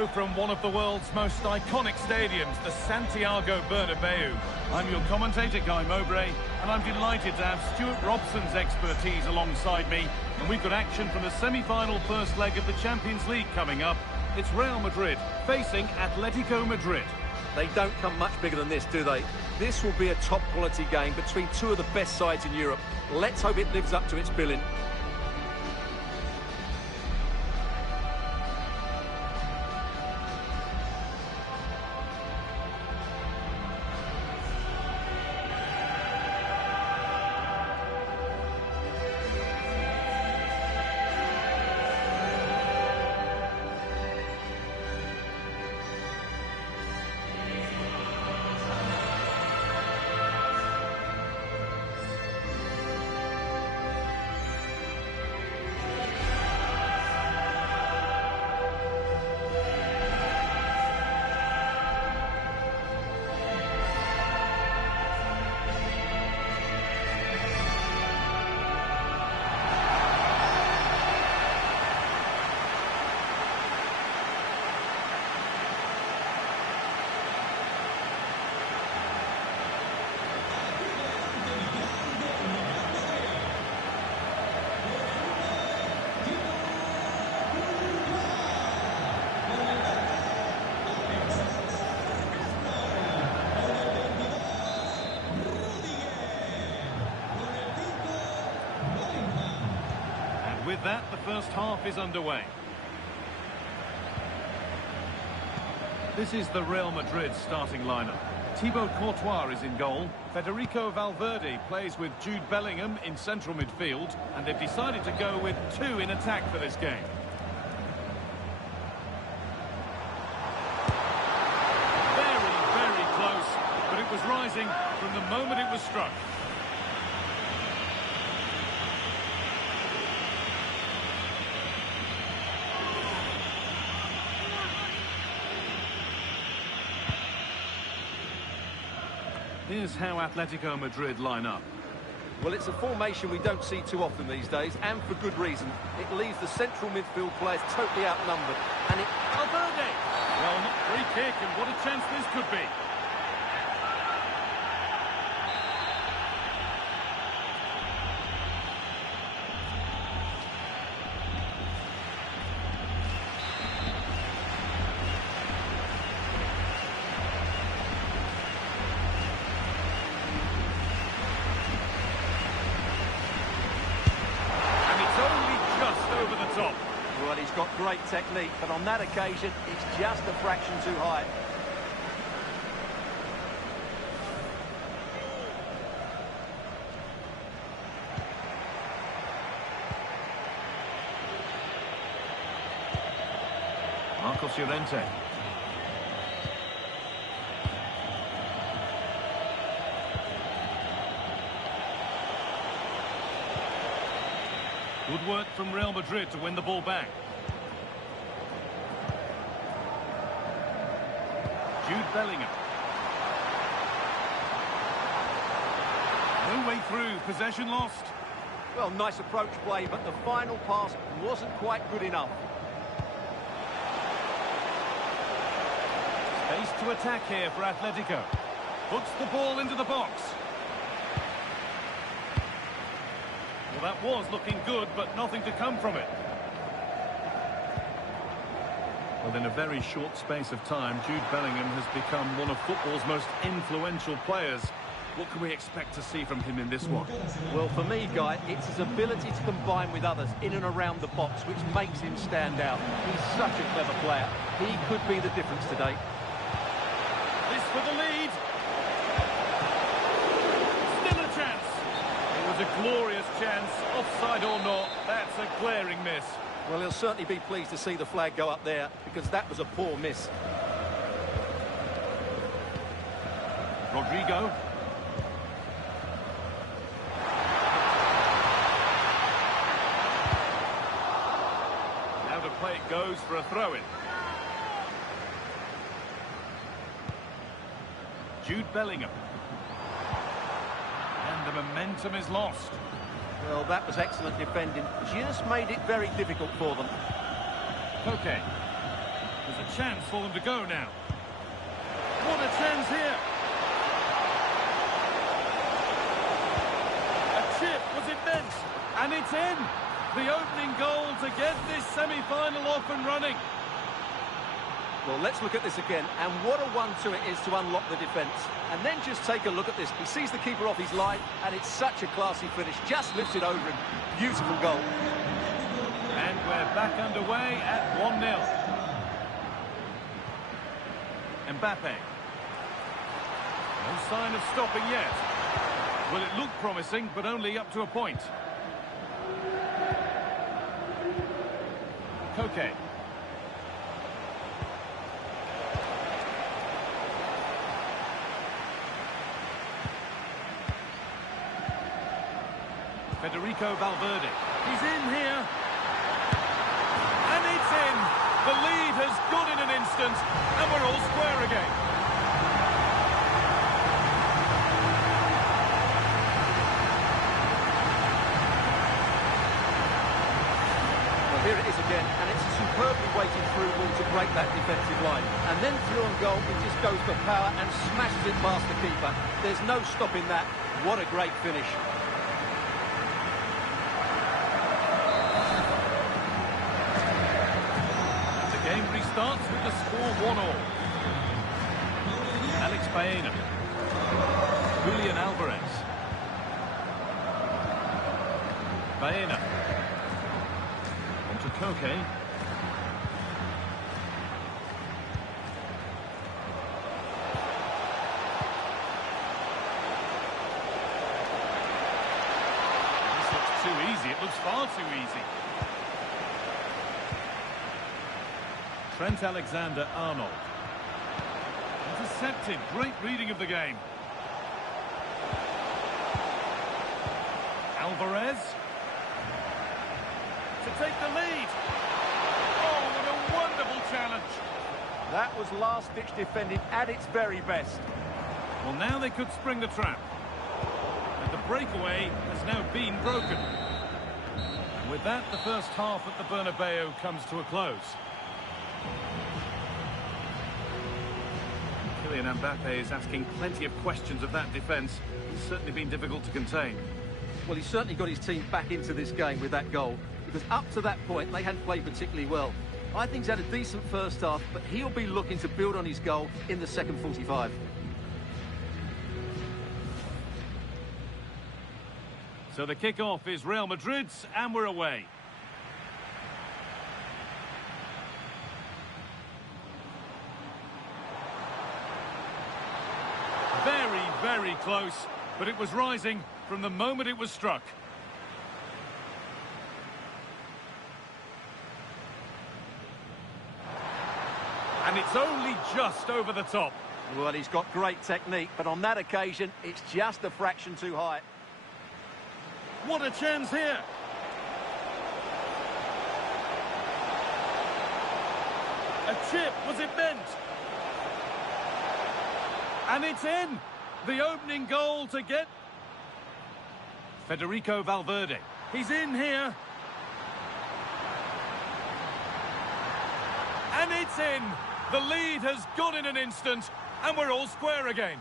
show from one of the world's most iconic stadiums, the Santiago Bernabeu. I'm your commentator, Guy Mowbray, and I'm delighted to have Stuart Robson's expertise alongside me. And we've got action from the semi-final first leg of the Champions League coming up. It's Real Madrid facing Atletico Madrid. They don't come much bigger than this, do they? This will be a top-quality game between two of the best sides in Europe. Let's hope it lives up to its billing. With that, the first half is underway. This is the Real Madrid starting lineup. Thibaut Courtois is in goal. Federico Valverde plays with Jude Bellingham in central midfield. And they've decided to go with two in attack for this game. Very, very close. But it was rising from the moment it was struck. Here's how Atletico Madrid line up. Well, it's a formation we don't see too often these days, and for good reason. It leaves the central midfield players totally outnumbered. And it... Valverde! Well, not free kick, and what a chance this could be. Well, he's got great technique, but on that occasion, it's just a fraction too high. Marcos Llorente. Good work from Real Madrid to win the ball back. Jude Bellingham. No way through, possession lost. Well, nice approach play, but the final pass wasn't quite good enough. Space to attack here for Atletico. Puts the ball into the box. Well, that was looking good, but nothing to come from it. Well, in a very short space of time, Jude Bellingham has become one of football's most influential players. What can we expect to see from him in this one? Well, for me, Guy, it's his ability to combine with others in and around the box, which makes him stand out. He's such a clever player. He could be the difference today. This for the lead. Still a chance. It was a glorious chance, offside or not. That's a glaring miss. Well, he'll certainly be pleased to see the flag go up there, because that was a poor miss. Rodrigo. Now the play it goes for a throw-in. Jude Bellingham. And the momentum is lost. Well, that was excellent defending. Just made it very difficult for them. Okay. There's a chance for them to go now. What a chance here. A chip, was it meant? And it's in. The opening goal to get this semi-final off and running. Well, let's look at this again, and what a one-two it is to unlock the defence. And then just take a look at this. He sees the keeper off his line, and it's such a classy finish. Just lifts it over him. Beautiful goal. And we're back underway at 1-0. Mbappé. No sign of stopping yet. Well, it looked promising, but only up to a point. Koke. Federico Valverde. He's in here. And it's in. The lead has gone in an instant, and we're all square again. Well, here it is again, and it's a superbly weighted through ball to break that defensive line. And then through on goal, it just goes for power and smashes it past the keeper. There's no stopping that. What a great finish. Starts with the score 1-1. Alex Baena. Julian Alvarez. Baena. On to Koke. This looks too easy. It looks far too easy. Trent Alexander-Arnold. Intercepted. Great reading of the game. Alvarez. To take the lead. Oh, what a wonderful challenge. That was last-ditch defending at its very best. Well, now they could spring the trap. And the breakaway has now been broken. And with that, the first half at the Bernabeu comes to a close. Kylian Mbappé is asking plenty of questions of that defence. It's certainly been difficult to contain. Well, he's certainly got his team back into this game with that goal, because up to that point, they hadn't played particularly well. I think he's had a decent first half, but he'll be looking to build on his goal in the second 45. So the kick-off is Real Madrid's, and we're away. Very, very close, but it was rising from the moment it was struck. And it's only just over the top. Well, he's got great technique, but on that occasion, it's just a fraction too high. What a chance here. A chip, was it meant? And it's in. The opening goal to get... Federico Valverde. He's in here. And it's in. The lead has gone in an instant, and we're all square again.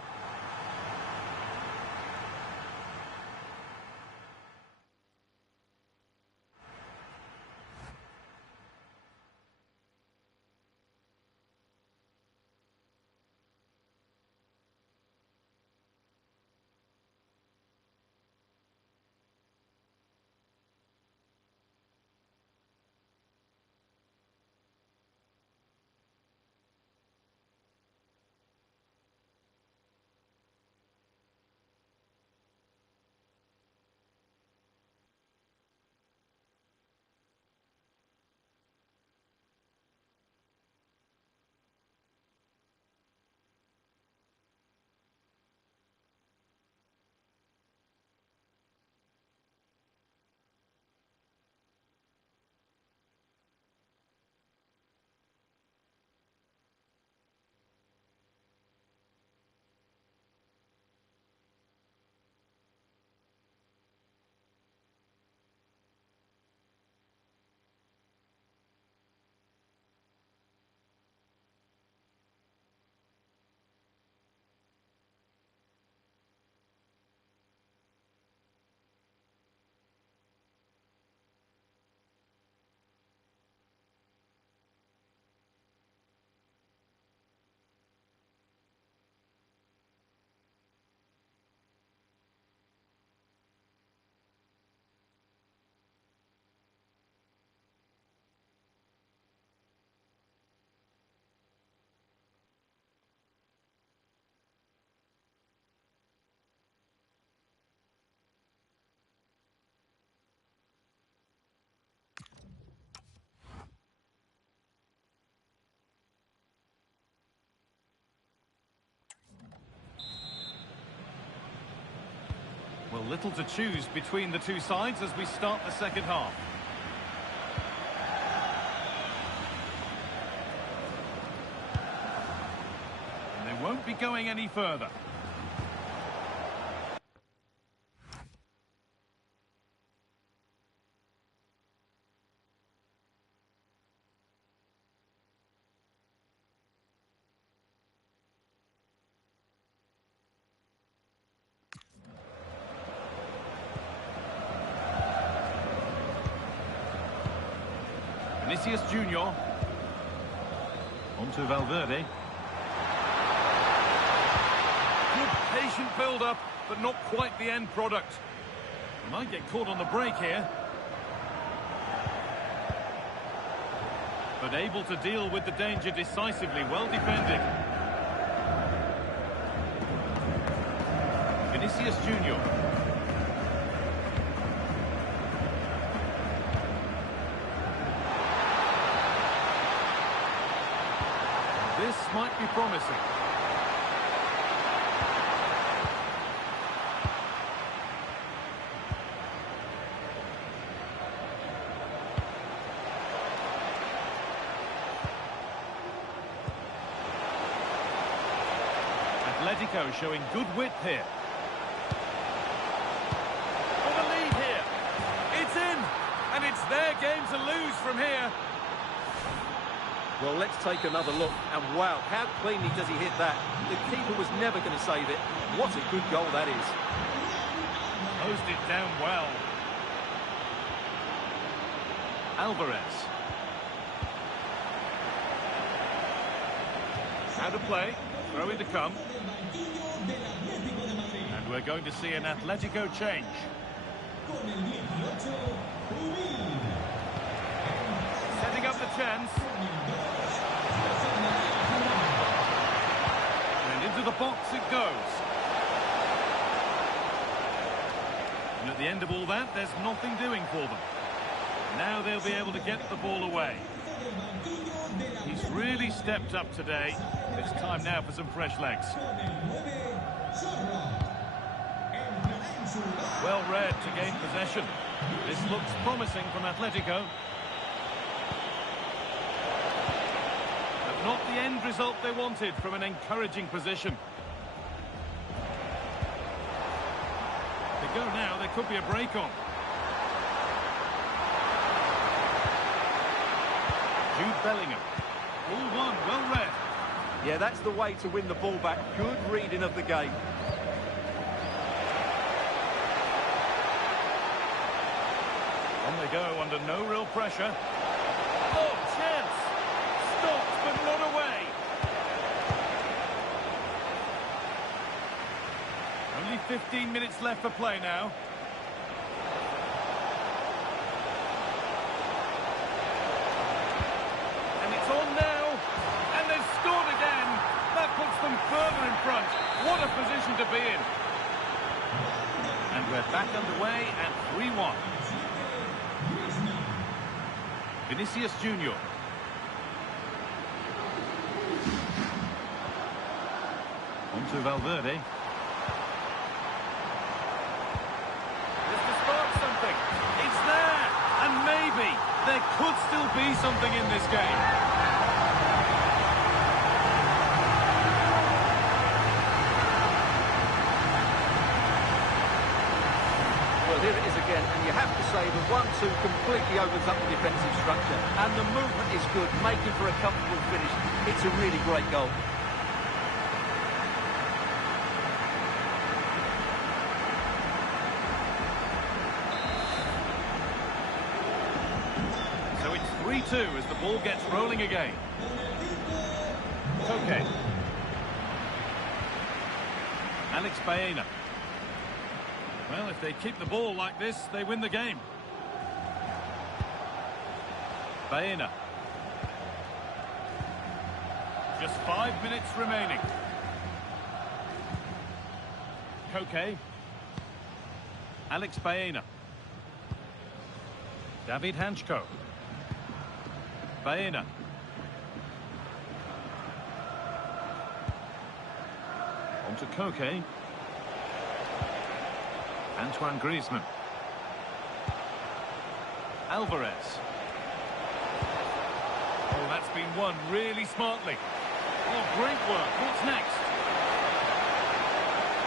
Well, little to choose between the two sides as we start the second half. And they won't be going any further. Vinicius Junior. On to Valverde. Good patient build-up, but not quite the end product. He might get caught on the break here. But able to deal with the danger decisively, well defended. Vinicius Junior. This might be promising. Atletico showing good width here. For the lead here. It's in, and it's their game to lose from here. Well, let's take another look, and wow, how cleanly does he hit that? The keeper was never going to save it. What a good goal that is. Closed it down well. Alvarez. Out of play, throw in to come. And we're going to see an Atletico change. Setting up the chance. And into the box it goes. And at the end of all that, there's nothing doing for them. Now they'll be able to get the ball away. He's really stepped up today. It's time now for some fresh legs. Well read to gain possession. This looks promising from Atletico. But not the end result they wanted from an encouraging position. They go now, there could be a break on. Jude Bellingham. Ball won, well read. Yeah, that's the way to win the ball back. Good reading of the game. On they go under no real pressure. Oh, chance! Stopped, but not away. Only 15 minutes left for play now. And it's on now. And they've scored again. That puts them further in front. What a position to be in. And we're back underway at 3-1. Vinicius Junior. On to Valverde. Just to spark something. It's there. And maybe there could still be something in this game. Well, here it is again, and you have to say the 1-2 completely opens up the defensive structure, and the movement is good, making for a comfortable finish. It's a really great goal. So it's 3-2 as the ball gets rolling again. Okay. Alex Baena. Well, if they keep the ball like this, they win the game. Baena. Just 5 minutes remaining. Koke. Alex Baena. David Hanchko. Baena. On to Koke. Antoine Griezmann. Alvarez. Oh, that's been won really smartly. Oh, great work. What's next?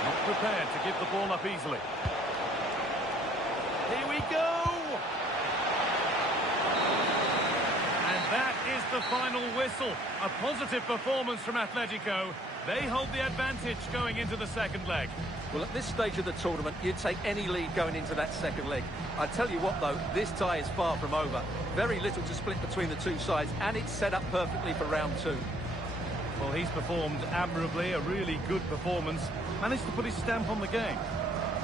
Not prepared to give the ball up easily. Here we go! And that is the final whistle. A positive performance from Atletico. They hold the advantage going into the second leg. Well, at this stage of the tournament, you'd take any lead going into that second leg. I tell you what, though, this tie is far from over. Very little to split between the two sides, and it's set up perfectly for round two. Well, he's performed admirably, a really good performance. Managed to put his stamp on the game.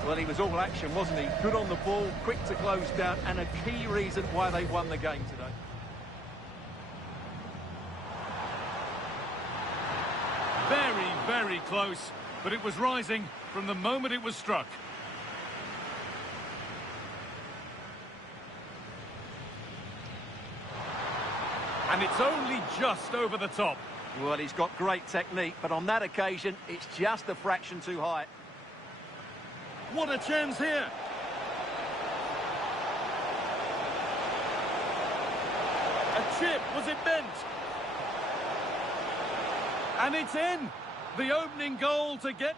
Well, he was all action, wasn't he? Good on the ball, quick to close down, and a key reason why they won the game today. Very, very close, but it was rising from the moment it was struck. And it's only just over the top. Well, he's got great technique, but on that occasion, it's just a fraction too high. What a chance here! A chip, was it meant? And it's in! The opening goal to get...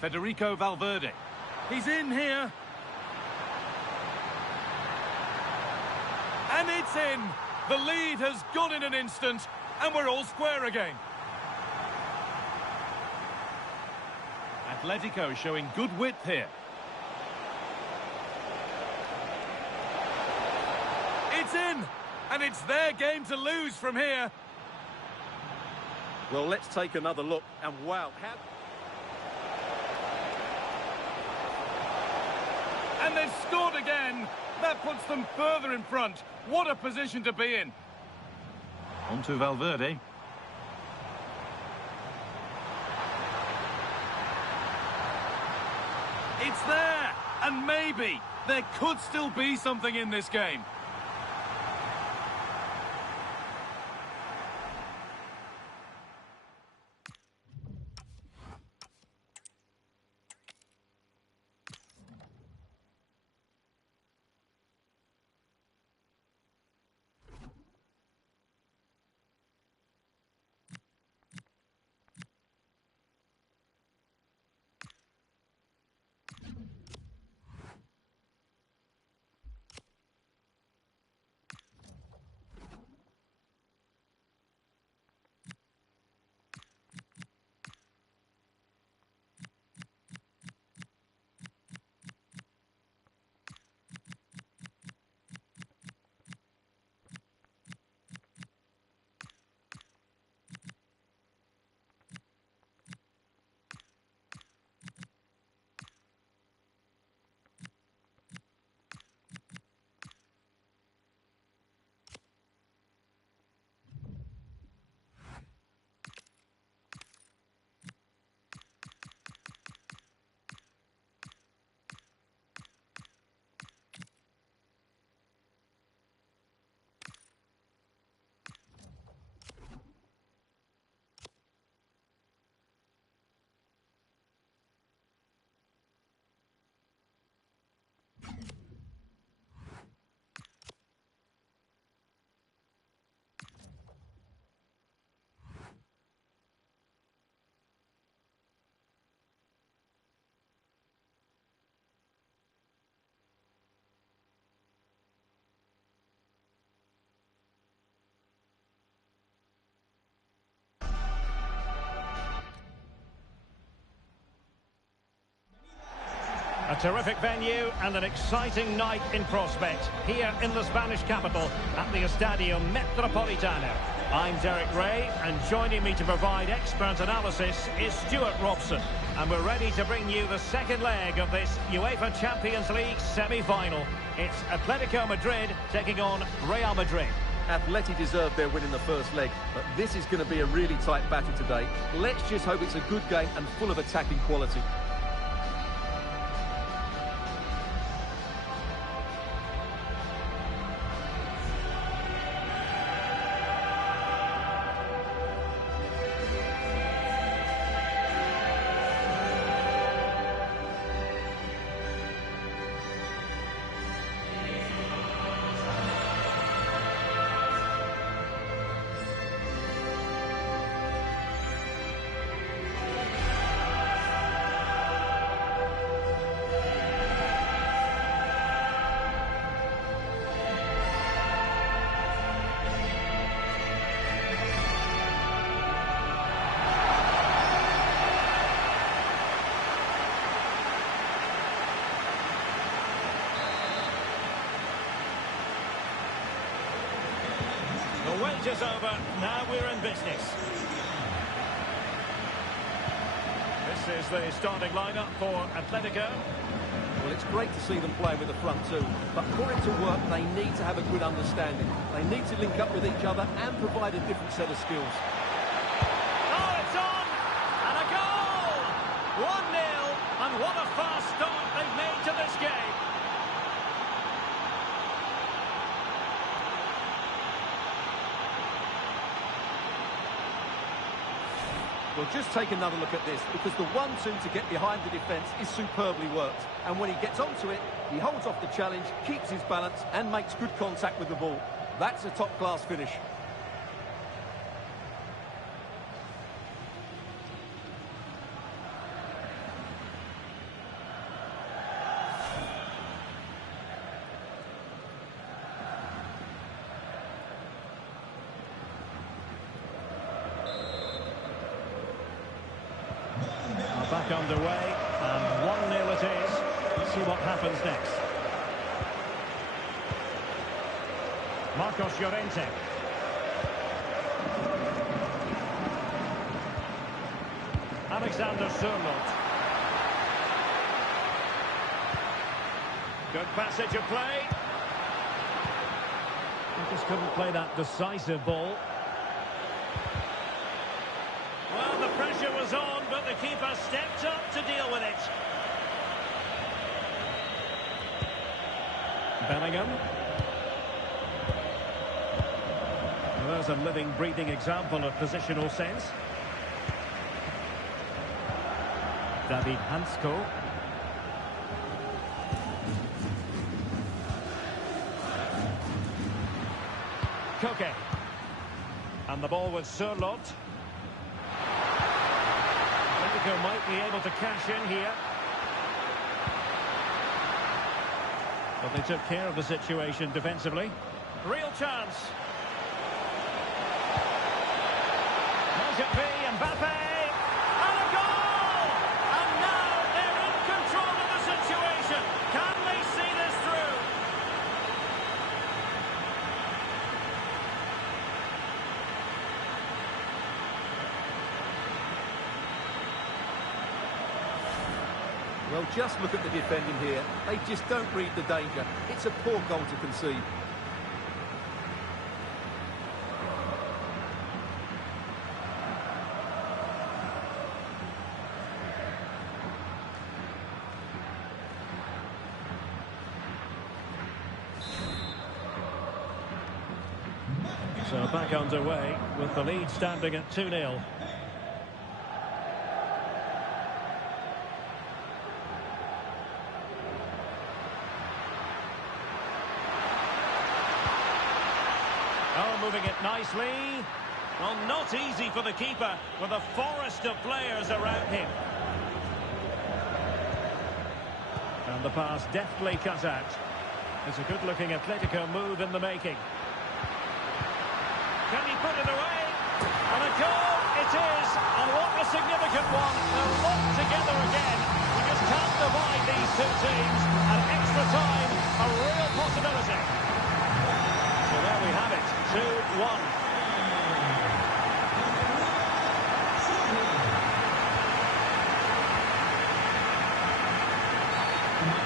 Federico Valverde. He's in here. And it's in! The lead has gone in an instant, and we're all square again. Atletico showing good width here. It's in! And it's their game to lose from here. Well, let's take another look, and wow, And they've scored again. That puts them further in front. What a position to be in. On to Valverde. It's there. And maybe there could still be something in this game. A terrific venue and an exciting night in prospect here in the Spanish capital at the Estadio Metropolitano. I'm Derek Ray, and joining me to provide expert analysis is Stuart Robson. And we're ready to bring you the second leg of this UEFA Champions League semi-final. It's Atletico Madrid taking on Real Madrid. Atleti deserved their win in the first leg, but this is going to be a really tight battle today. Let's just hope it's a good game and full of attacking quality. stage is over. Now we're in business. This is the starting lineup for Atletico. Well, it's great to see them play with the front two, but for it to work, they need to have a good understanding. They need to link up with each other and provide a different set of skills. Oh, it's on! And a goal! 1-0, and what a fast start they've made to this game. Well, just take another look at this, because the 1-2 to get behind the defence is superbly worked. And when he gets onto it, he holds off the challenge, keeps his balance, and makes good contact with the ball. That's a top-class finish. Back underway, and 1-0 it is. Let's see what happens next. Marcos Llorente. Alexander Sørloth. Good passage of play. He just couldn't play that decisive ball. Well, the pressure was on, but the keeper stepped up to deal with it. Bellingham. Well, there's a living, breathing example of positional sense. David Hansko. Koke. And the ball with Sørloth. Atletico might be able to cash in here. But they took care of the situation defensively. Real chance. Might it be Mbappé? And a goal! And now they're in control of the situation. Can they see this through? Well, just look at the defending here. They just don't read the danger. It's a poor goal to concede. So back underway with the lead standing at 2-0. Oh, moving it nicely. Well, not easy for the keeper with a forest of players around him. And the pass deftly cut out. It's a good-looking Atletico move in the making. Can he put it away? And a goal it is, and what a significant one. They're locked together again. You just can't divide these two teams, and extra time, a real possibility. So there we have it, 2-1.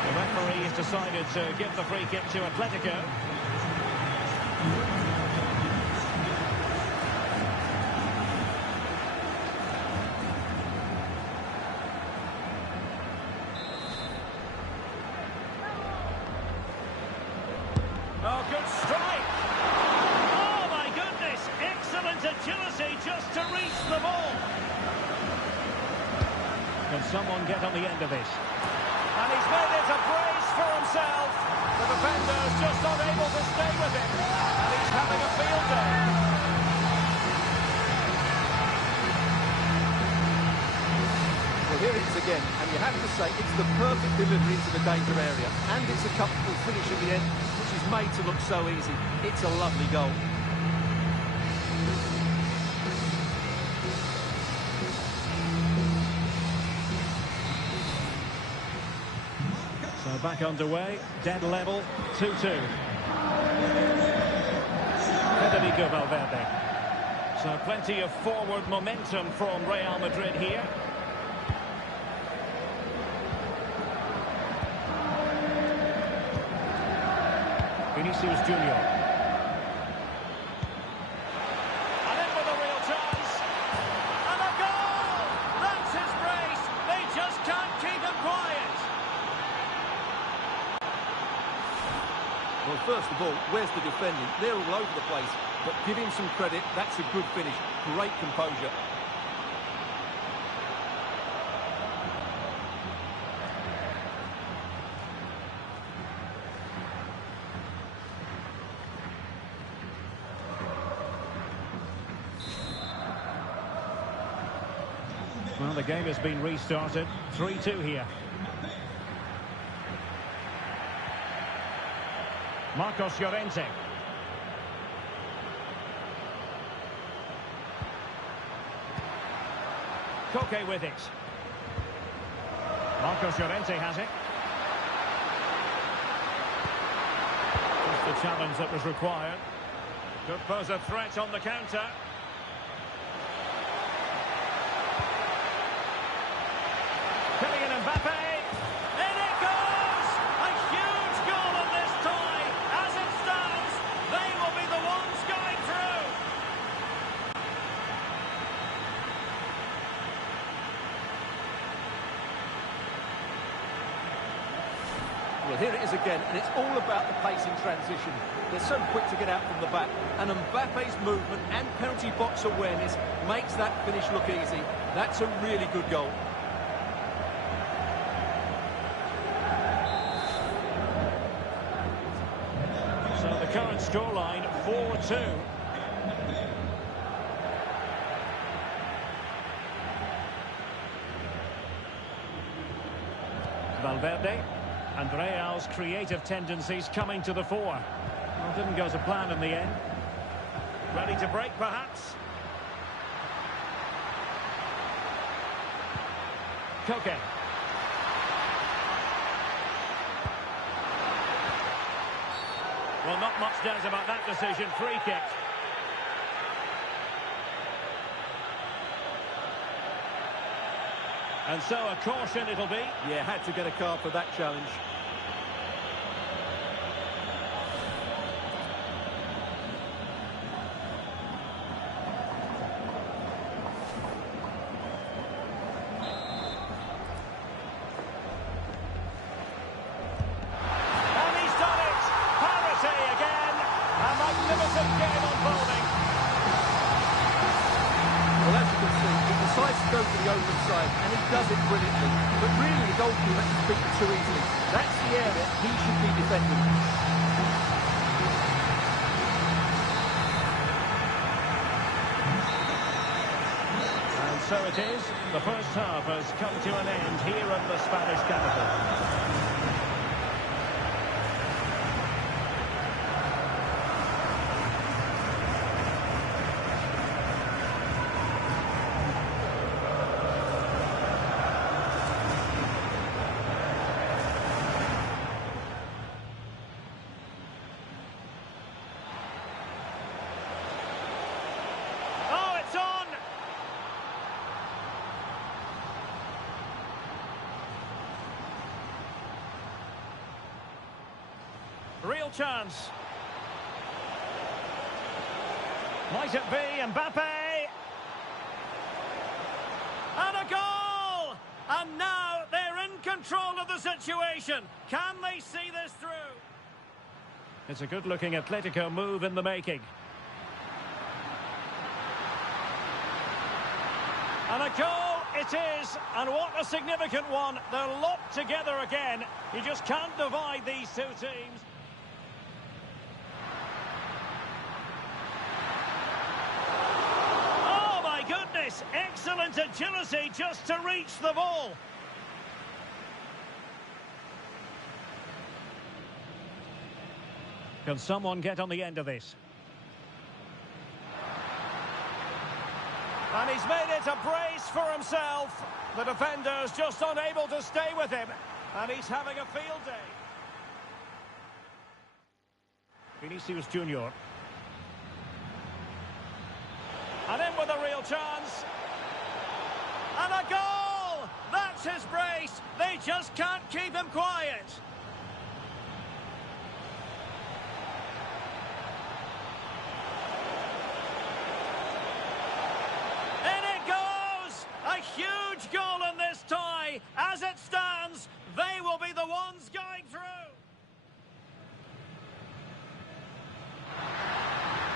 The referee has decided to give the free kick to Atletico. Oh, good strike! Oh, my goodness! Excellent agility just to reach the ball. Can someone get on the end of this? And he's made it a brace for himself. The defender's just not able to stay with him. And he's having a field day. Well, here it is again, and you have to say it's the perfect delivery into the danger area. And it's a comfortable finish in the end, which is made to look so easy. It's a lovely goal. So back underway, dead level, 2-2. Federico Valverde. So plenty of forward momentum from Real Madrid here. Vinicius Junior. And in with a real chance. And a goal! That's his brace. They just can't keep him quiet. Well, first of all, where's the defending? They're all over the place. But give him some credit. That's a good finish. Great composure. Well, the game has been restarted. 3-2 here. Marcos Llorente. Koke with it. Marcos Llorente has it. Just the challenge that was required. Could pose a threat on the counter. Kylian Mbappé. In it goes! A huge goal in this tie. As it stands, they will be the ones going through. Well, here it is again, and it's all about the pace in transition. They're so quick to get out from the back, and Mbappe's movement and penalty box awareness makes that finish look easy. That's a really good goal. So the current scoreline, 4-2. Valverde. And Real's creative tendencies coming to the fore. Well, didn't go to plan in the end. Ready to break, perhaps? Koke. Well, not much doubt about that decision. Free kick. And so a caution it'll be. Yeah, had to get a card for that challenge. And he's done it! Parity again! A magnificent game unfolding. Well, as you can see, he decides to go for the open side, and he does it brilliantly. But really, the goalkeeper is beaten too easily. That's the area he should be defending. And so it is. The first half has come to an end here in the Spanish capital. Real chance. Might it be Mbappé? And a goal! And now they're in control of the situation. Can they see this through? It's a good-looking Atletico move in the making. And a goal it is, and what a significant one. They're locked together again. You just can't divide these two teams. Oh my goodness, excellent agility just to reach the ball. Can someone get on the end of this? And he's made it a brace for himself. The defender's just unable to stay with him. And he's having a field day. Vinicius Junior. And in with a real chance. And a goal! That's his brace. They just can't keep him quiet. In it goes! A huge goal in this tie. As it stands, they will be the ones going through.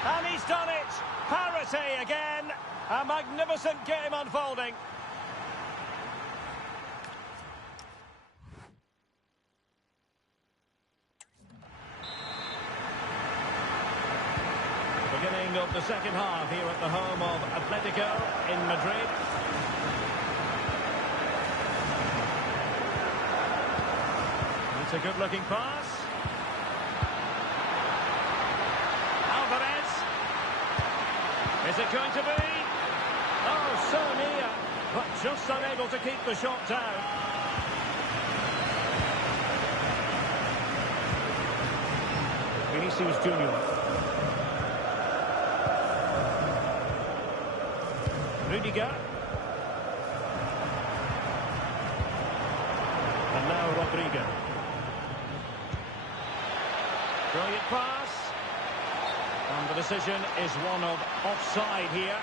And he's done it. Parity again. A magnificent game unfolding. Beginning of the second half here at the home of Atletico in Madrid. It's a good-looking pass. Alvarez. Is it going to be? Oh, so near, but just unable to keep the shot down. Vinicius Junior. Rudiger. And now Rodrigo. Brilliant pass. And the decision is one of offside here.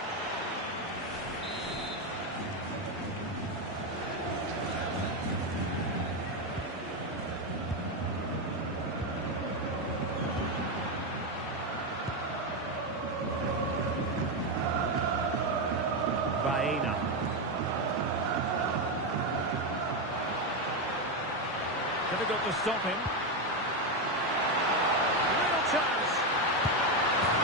Baena. Difficult to stop him. Real chance.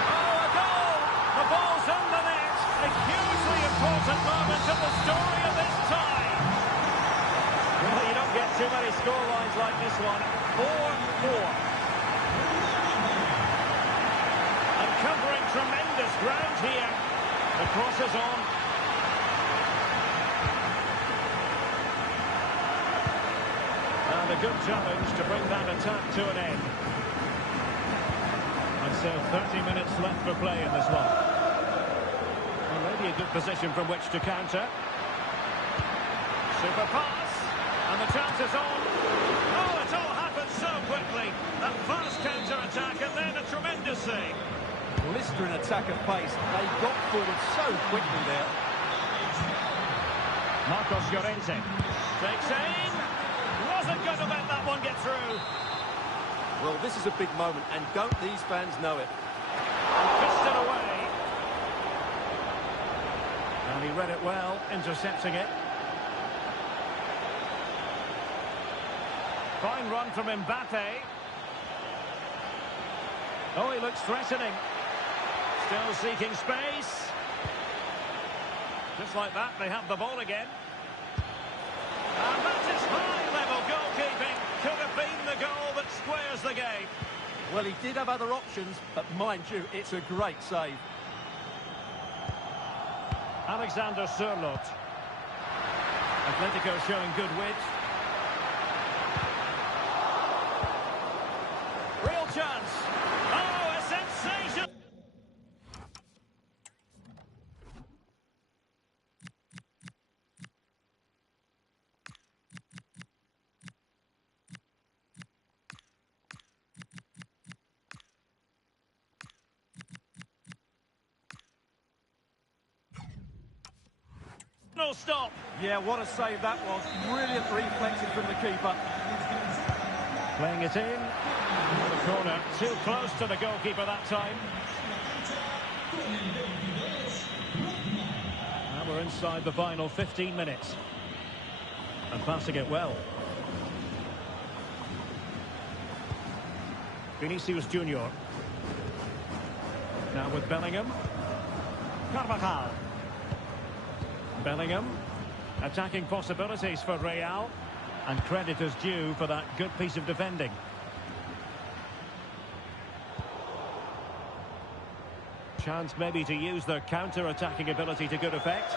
Oh, a goal! The ball's in the net. A hugely important moment in the story of this tie. Well, you don't get too many scorelines like this one. 4-4. And covering tremendous ground here. The cross is on. And a good challenge to bring that attack to an end. And so 30 minutes left for play in this one. Well, maybe a good position from which to counter. Super pass. And the chance is on. Oh, it all happened so quickly. That fast counter-attack and then a tremendous save. Blistering attack at pace. They got forward so quickly there. Marcos Llorente takes aim. Wasn't going to let that one get through. Well, this is a big moment, and don't these fans know it? And fisted away. And he read it well, intercepting it. Fine run from Mbappé. Oh, he looks threatening. Still seeking space. Just like that, they have the ball again. And that is high-level goalkeeping. Could have been the goal that squares the game. Well, he did have other options, but mind you, it's a great save. Alexander Sørloth. Atletico showing good width. Real chance. Oh, a sensation. No stop. Yeah, what a save that was. Brilliant reflexing from the keeper. Playing it in. The corner. Too close to the goalkeeper that time. And we're inside the final 15 minutes. And passing it well. Vinicius Junior. Now with Bellingham. Carvajal. Bellingham, attacking possibilities for Real, and credit is due for that good piece of defending. Chance maybe to use their counter-attacking ability to good effect.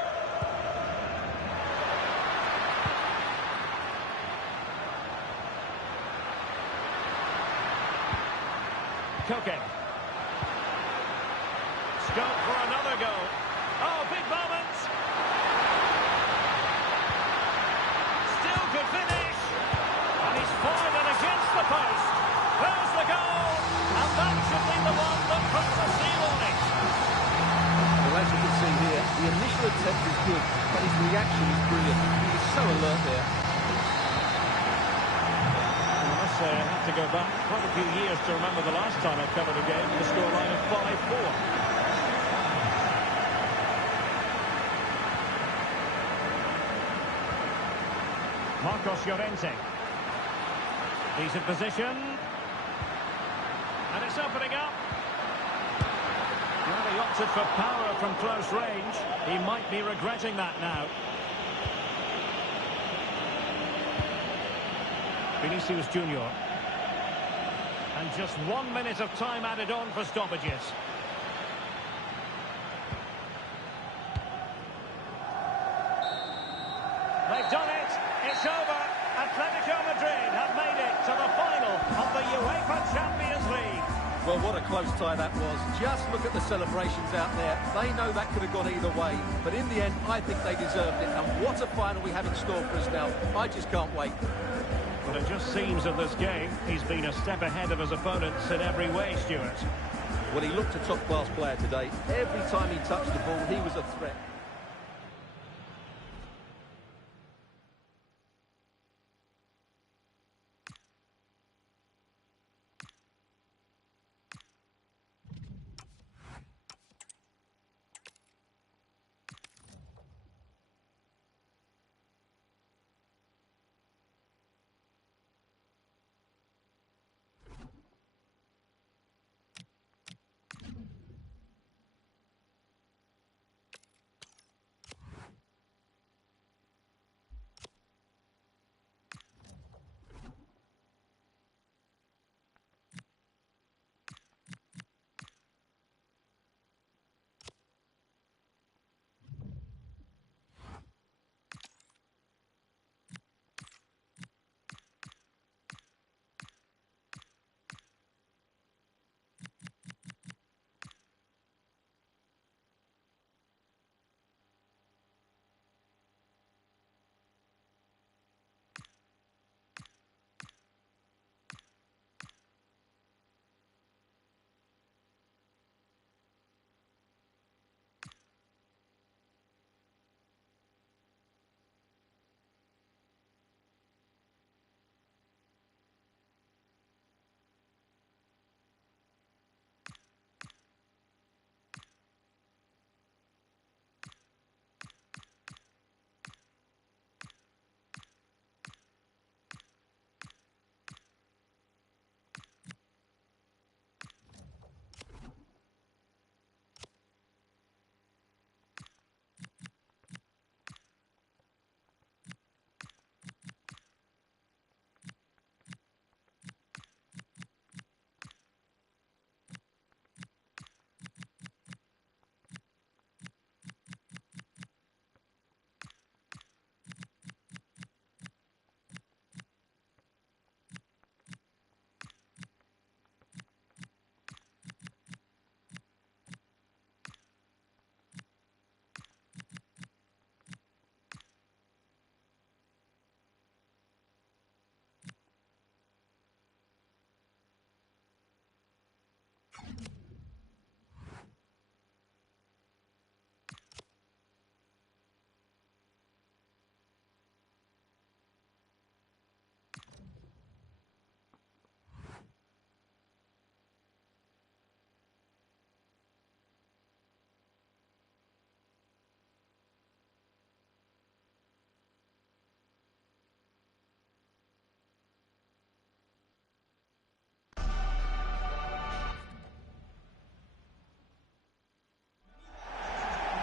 Koke. Scope for another goal. Oh, big moment. Still could finish. And he's fired it against the post. There's the goal. And that should be the one that puts the seal on it. Well, as you can see here, the initial attempt is good, but his reaction is brilliant. He was so alert there. I must say, I have to go back quite a few years to remember the last time I covered a game with a scoreline of 5-4. Marcos Llorente. He's in position. And it's opening up. Well, he opted for power from close range. He might be regretting that now. Vinicius Junior. And just 1 minute of time added on for stoppages. They've done it. It's over. Atletico Madrid have made it to the final of the UEFA Champions League. Well, what a close tie that was. Just look at the celebrations out there. They know that could have gone either way. But in the end, I think they deserved it. And what a final we have in store for us now. I just can't wait. But it just seems in this game, he's been a step ahead of his opponents in every way, Stuart. Well, he looked a top-class player today. Every time he touched the ball, he was a threat.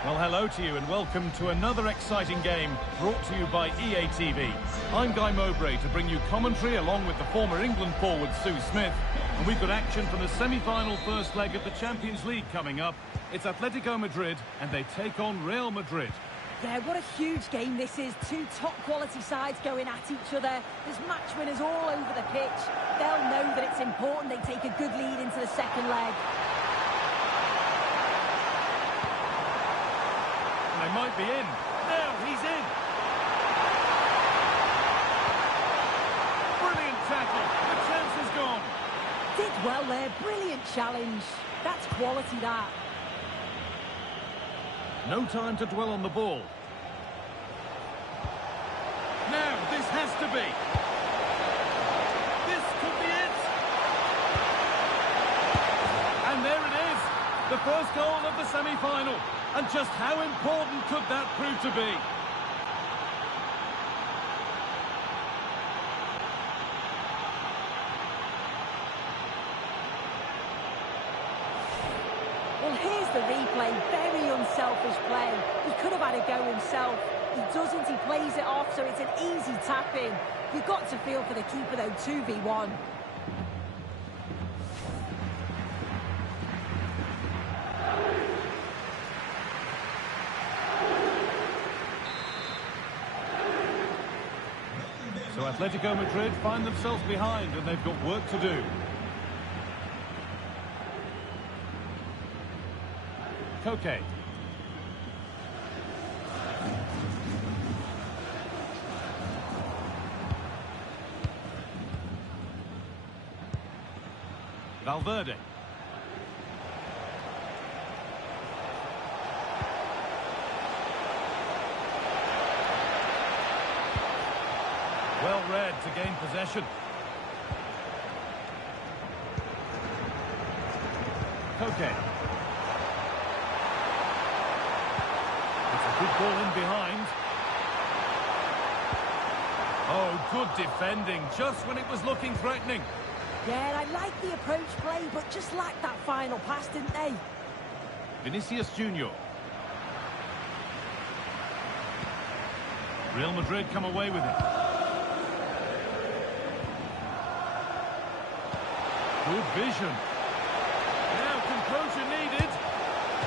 Well, hello to you and welcome to another exciting game brought to you by EA TV. I'm Guy Mowbray to bring you commentary along with the former England forward Sue Smith. And we've got action from the semi-final first leg of the Champions League coming up. It's Atletico Madrid and they take on Real Madrid. Yeah, what a huge game this is. Two top-quality sides going at each other. There's match winners all over the pitch. They'll know that it's important they take a good lead into the second leg. They might be in. Now he's in. Brilliant tackle. The chance is gone. Did well there. Brilliant challenge. That's quality, that. No time to dwell on the ball. Now, this has to be. This could be it. And there it is. The first goal of the semi-final. And just how important could that prove to be? Well, here's the replay. Very unselfish play. He could have had a go himself. He doesn't. He plays it off, so it's an easy tap-in. You've got to feel for the keeper, though, 2v1. So Atletico Madrid find themselves behind, and they've got work to do. Koke. Valverde. Well read to gain possession. Koke. It's a good ball in behind. Oh, good defending, just when it was looking threatening. Yeah, I like the approach play, but just lacked that final pass, didn't they? Vinicius Junior. Real Madrid come away with it. Good vision. Now composure needed.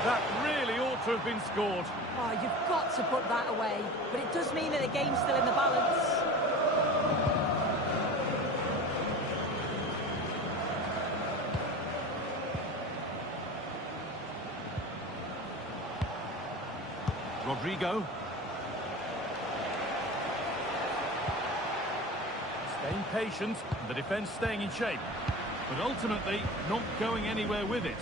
That really ought to have been scored. Oh, you've got to put that away. But it does mean that the game's still in the balance. Rodrigo. Staying patient, the defence staying in shape. But ultimately, not going anywhere with it.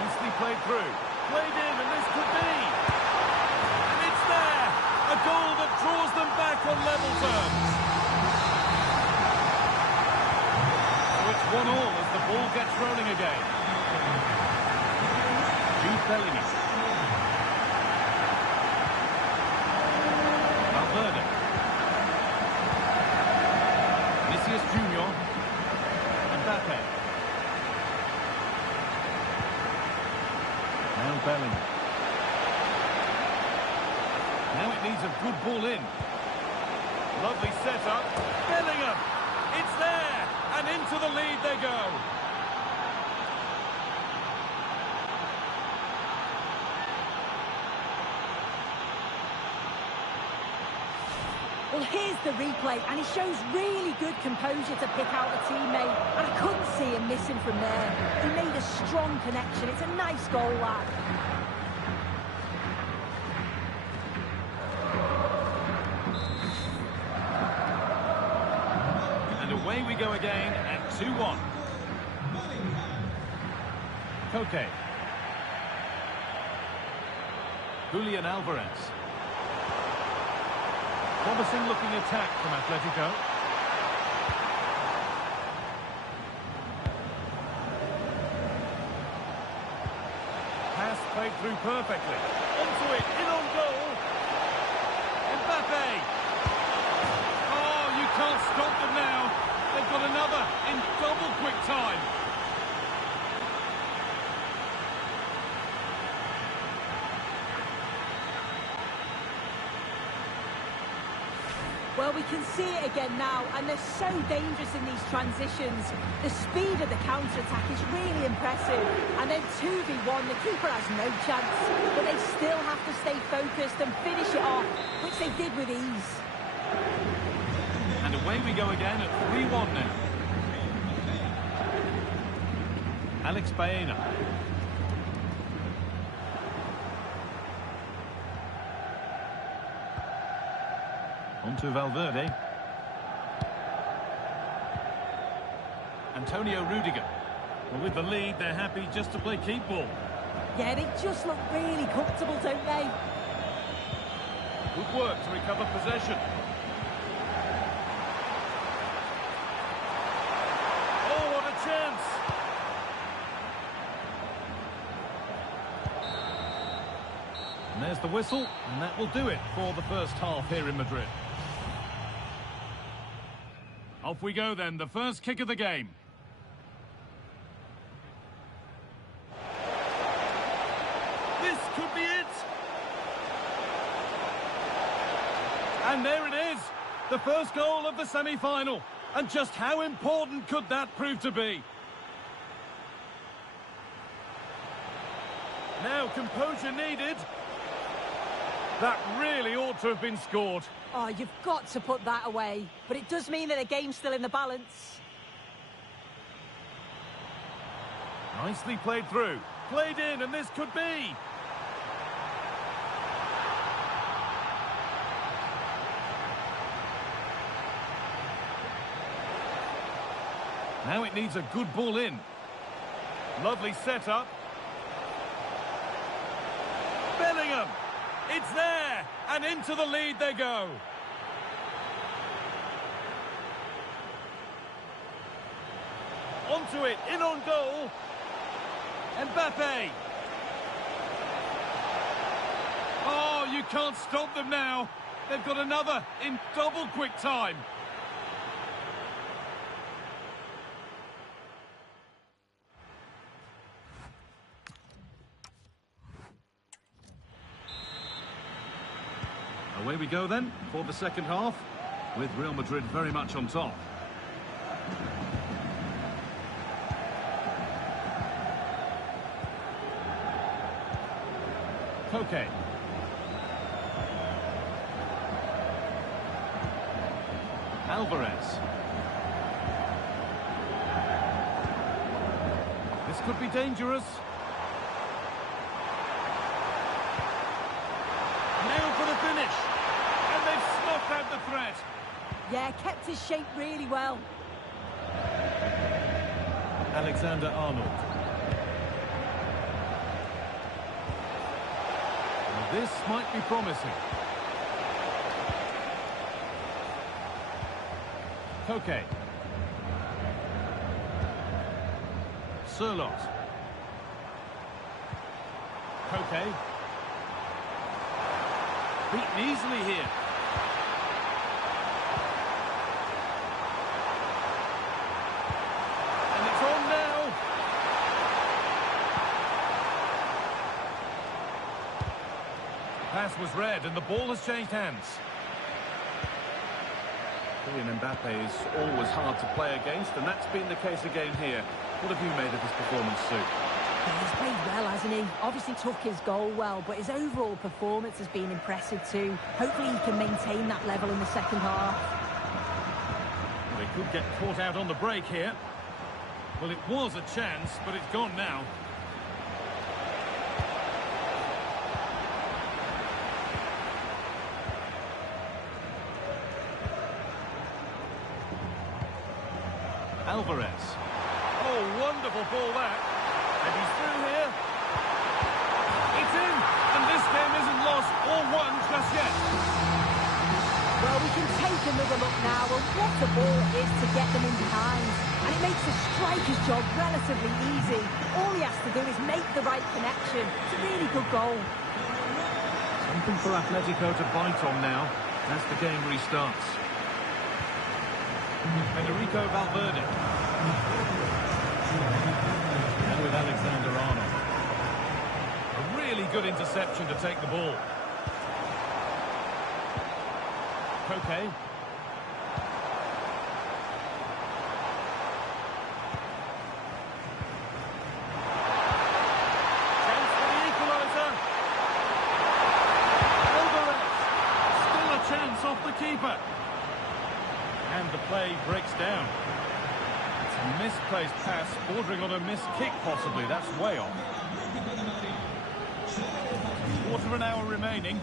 Nicely played through. Played in, and this could be. And it's there! A goal that draws them back on level terms. So it's 1-1 as the ball gets rolling again. Jude Bellingham. Valverde. Vinicius Junior. Mbappé. Now Bellingham. Now it needs a good ball in. Lovely setup. Bellingham. It's there. And into the lead they go. Well, here's the replay, and he shows really good composure to pick out a teammate. And I couldn't see him missing from there. He made a strong connection. It's a nice goal, that. And away we go again at 2-1. Koke. Julian Alvarez. Promising looking attack from Atletico. Pass played through perfectly. Onto it, in on goal. Mbappé. Oh, you can't stop them now. They've got another in double quick time. Well, we can see it again now, and they're so dangerous in these transitions. The speed of the counter-attack is really impressive. And then 2v1, the keeper has no chance. But they still have to stay focused and finish it off, which they did with ease. And away we go again at 3-1 now. Alex Baena. On to Valverde. Antonio Rudiger. Well, with the lead, they're happy just to play keep ball. Yeah, they just look really comfortable, don't they? Good work to recover possession. Oh, what a chance! And there's the whistle, and that will do it for the first half here in Madrid. Off we go then, the first kick of the game. This could be it! And there it is, the first goal of the semi-final. And just how important could that prove to be? Now, composure needed. That really ought to have been scored. Oh, you've got to put that away. But it does mean that the game's still in the balance. Nicely played through. Played in, and this could be. Now it needs a good ball in. Lovely setup. Bellingham. It's there. And into the lead they go. Onto it. In on goal. Mbappé. Oh, you can't stop them now. They've got another in double quick time. Away we go then for the second half, with Real Madrid very much on top. Koke. Alvarez. This could be dangerous. Nailed for the finish. And they've snuffed out the threat. Yeah, kept his shape really well. Alexander-Arnold. This might be promising. Koke. Surlot. Koke. Beaten easily here. And it's on now. Pass was read and the ball has changed hands. Kylian Mbappé is always hard to play against, and that's been the case again here. What have you made of his performance, Sue? Yeah, he's played well, hasn't he? Obviously took his goal well, but his overall performance has been impressive too. Hopefully he can maintain that level in the second half. Well, they could get caught out on the break here. Well, it was a chance, but it's gone now. Alvarez. Oh, wonderful ball that. And he's through here. It's in, and this game isn't lost or won just yet. Well, we can take another look now, and what a ball it is to get them in behind. And it makes the striker's job relatively easy. All he has to do is make the right connection. It's a really good goal. Something for Atletico to bite on now as the game restarts. Federico Valverde. And with Alexander-Arnold. A really good interception to take the ball. Koke. Chance for the equaliser. Alvarez. Still a chance off the keeper. And the play breaks down. It's Misplaced pass, bordering on a missed kick possibly. That's way off. Quarter of an hour remaining.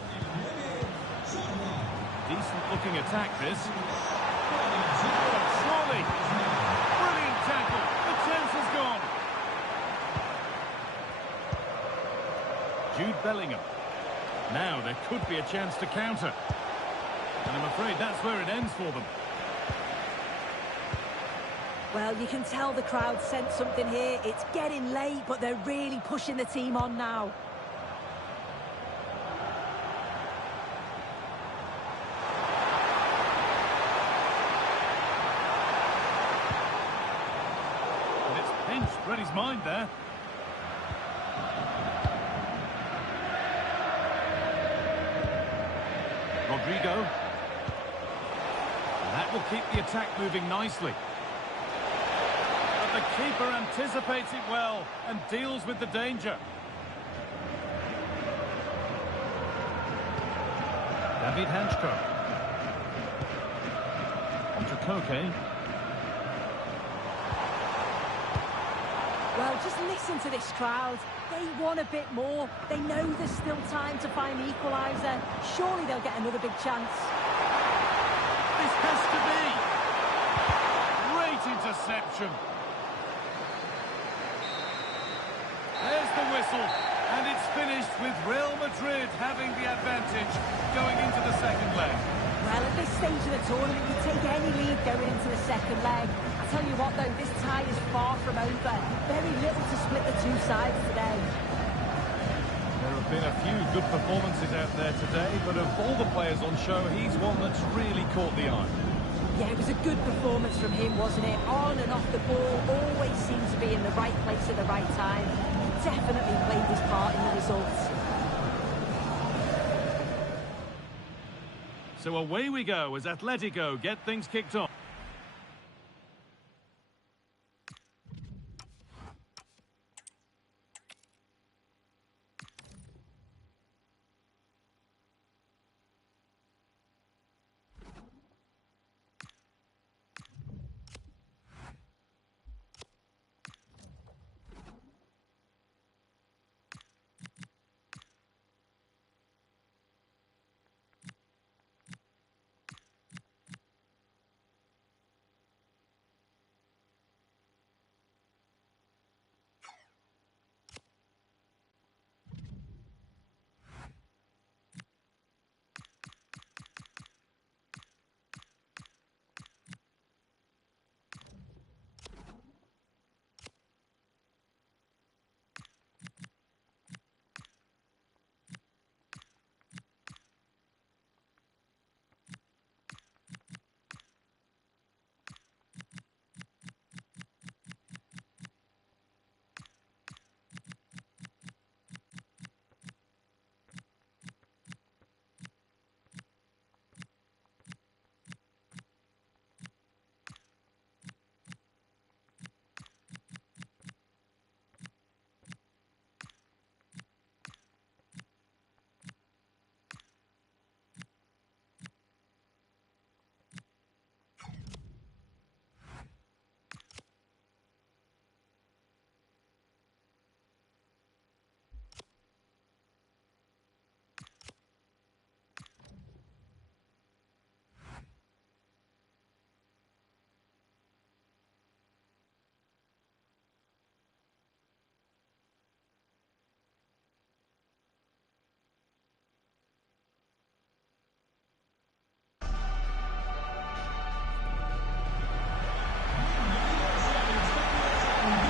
Decent looking attack this. Oh, surely. Brilliant tackle. The chance is gone. Jude Bellingham. Now there could be a chance to counter. And I'm afraid that's where it ends for them. Well, you can tell the crowd sensed something here. It's getting late, but they're really pushing the team on now. And it's pinched, read his mind there. Rodrigo. And that will keep the attack moving nicely. The keeper anticipates it well and deals with the danger. David Hanchko. On to Koke. Well, just listen to this crowd. They want a bit more. They know there's still time to find the equaliser. Surely they'll get another big chance. This has to be. Great interception. There's the whistle, and it's finished with Real Madrid having the advantage going into the second leg. Well, at this stage of the tournament, you take any lead going into the second leg. I tell you what, though, this tie is far from over. Very little to split the two sides today. There have been a few good performances out there today, but of all the players on show, he's one that's really caught the eye. Yeah, it was a good performance from him, wasn't it? On and off the ball, always seems to be in the right place at the right time. Definitely played his part in the results. So away we go as Atletico get things kicked off.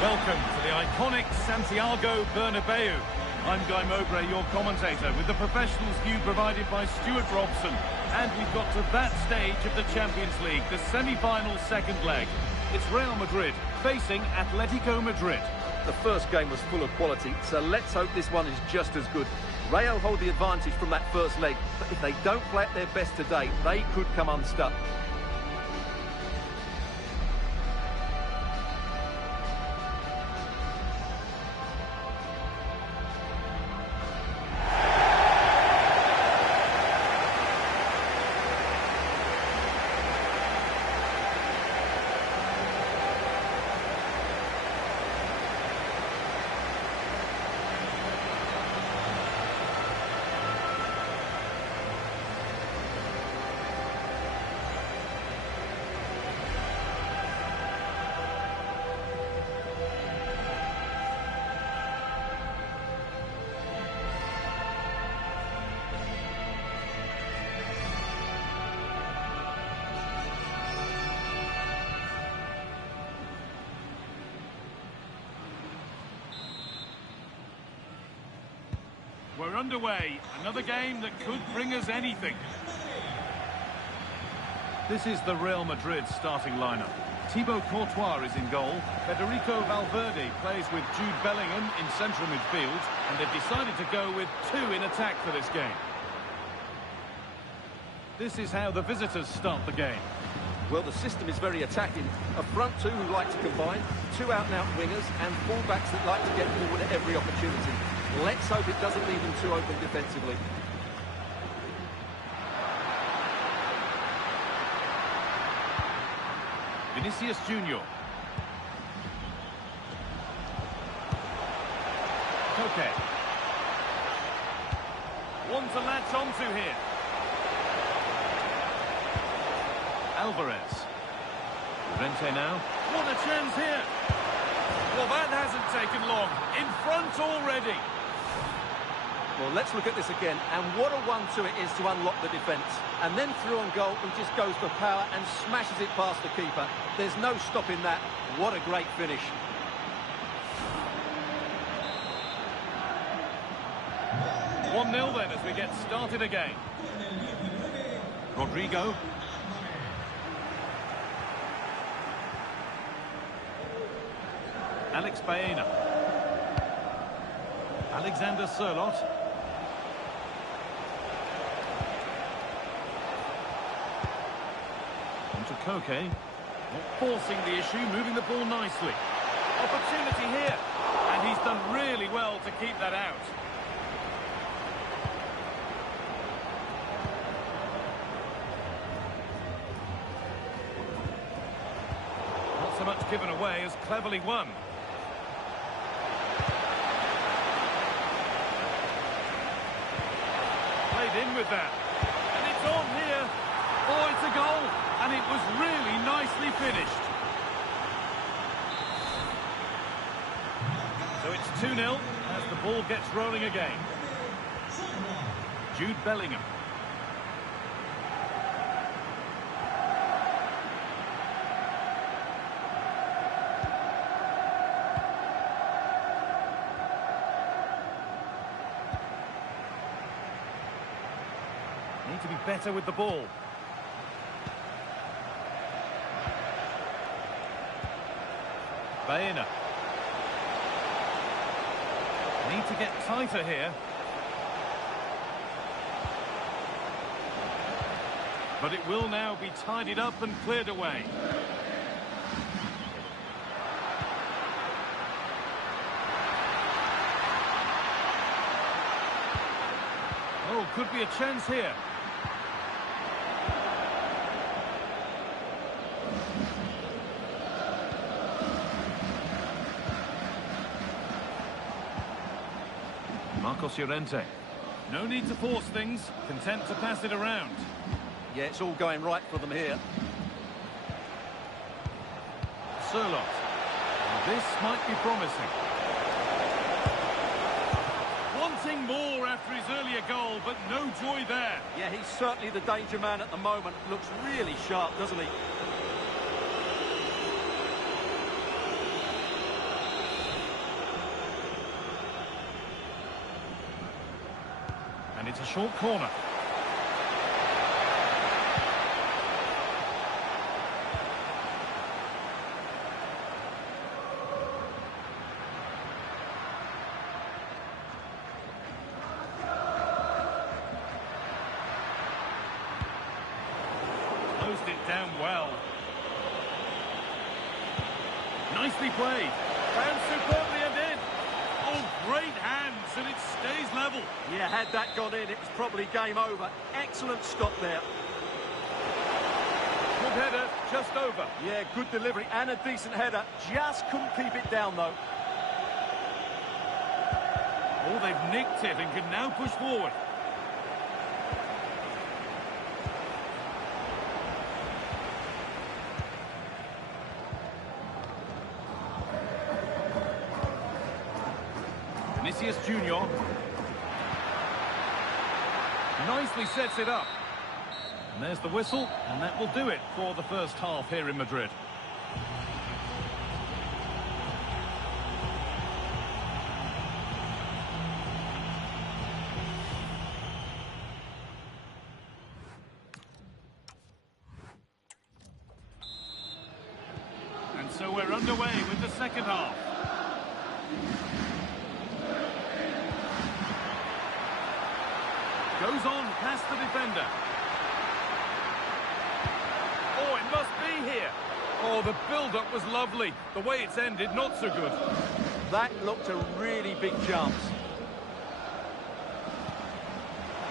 Welcome to the iconic Santiago Bernabeu. I'm Guy Mowbray, your commentator, with the professionals view provided by Stuart Robson. And we've got to that stage of the Champions League, the semi-final second leg. It's Real Madrid facing Atletico Madrid. The first game was full of quality, so let's hope this one is just as good. Real hold the advantage from that first leg, but if they don't play at their best today, they could come unstuck. underway. Another game that could bring us anything. This is the Real Madrid starting lineup. Thibaut Courtois is in goal. Federico Valverde plays with Jude Bellingham in central midfield. And they've decided to go with two in attack for this game. This is how the visitors start the game. Well, the system is very attacking. A front two who like to combine, two out-and-out wingers, and full-backs that like to get forward at every opportunity. Let's hope it doesn't leave them too open defensively. Vinicius Junior. Koke. One to latch onto here. Alvarez. Llorente now. What a chance here. Well, that hasn't taken long. In front already. Well, let's look at this again. And what a one-two it is to unlock the defence. And then through on goal, he just goes for power and smashes it past the keeper. There's no stopping that. What a great finish. One 0 then as we get started again. Rodrigo. Alex Baena. Alexander Sørloth. On to Koke. Not forcing the issue, moving the ball nicely. Opportunity here. And he's done really well to keep that out. Not so much given away as cleverly won. Played in with that. And it's on here. Oh, it's a goal. And it was really nicely finished. So it's 2-0 as the ball gets rolling again. Jude Bellingham. Need to be better with the ball. Baena. Need to get tighter here. But it will now be tidied up and cleared away. Oh, could be a chance here. Marcos Llorente. No need to force things, content to pass it around. Yeah, it's all going right for them here. Sørloth. This might be promising. Wanting more after his earlier goal, but no joy there. Yeah, he's certainly the danger man at the moment. Looks really sharp, doesn't he? And it's a short corner. Closed it down well. Nicely played. Found superbly and in. Oh, great hands, and it stays level. Yeah, had that gone in, it's probably game over. Excellent stop there. Good header, just over. Yeah, good delivery and a decent header. Just couldn't keep it down, though. Oh, they've nicked it and can now push forward. Vinicius Junior. Nicely sets it up. And there's the whistle, and that will do it for the first half here in Madrid. underway with the second half. Goes on past the defender. Oh, it must be here. Oh, the build-up was lovely. The way it's ended, not so good. That looked a really big chance.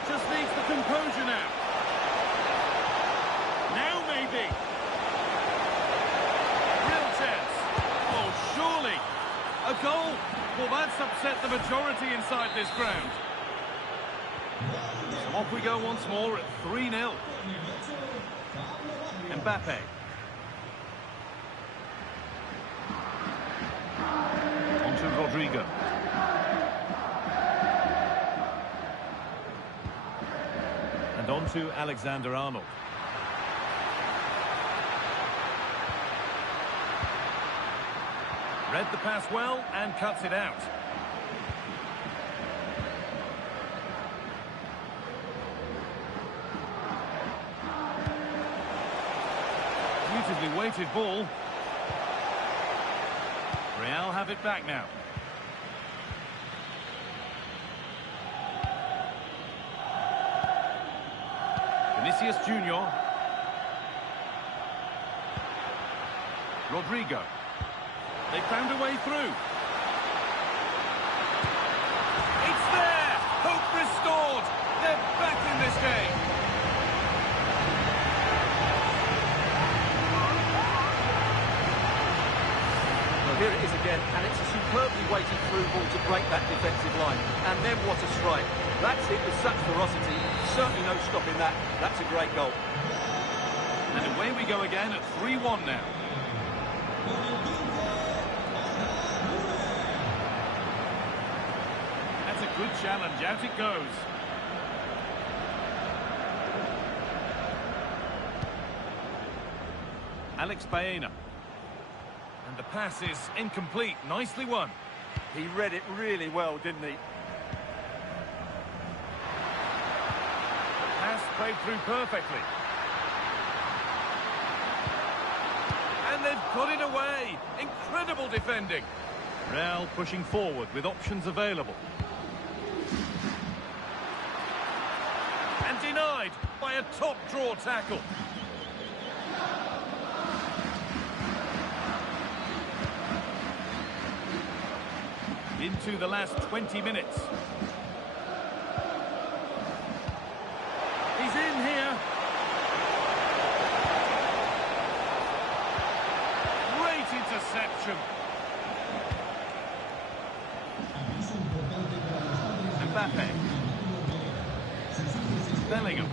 Just needs the composure now. Now maybe. Real chance. Oh, surely. A goal. Well, that's upset the majority inside this ground. So off we go once more at 3-0. Mbappé. On to Rodrigo. And on to Alexander-Arnold. Read the pass well and cuts it out. Beautifully weighted ball. Real have it back now. Vinicius Junior. Rodrigo. They found a way through. It's there! Hope restored! They're back in this game! Here it is again, and it's a superbly weighted through ball to break that defensive line. And then what a strike. That's it with such ferocity. Certainly no stopping that. That's a great goal. And away we go again at 3-1 now. That's a good challenge. Out it goes. Alex Baena. And the pass is incomplete. Nicely won. He read it really well, didn't he? The pass played through perfectly. And they've got it away. Incredible defending. Real pushing forward with options available. And denied by a top draw tackle. Into the last 20 minutes. He's in here. Great interception. Mbappé. Bellingham.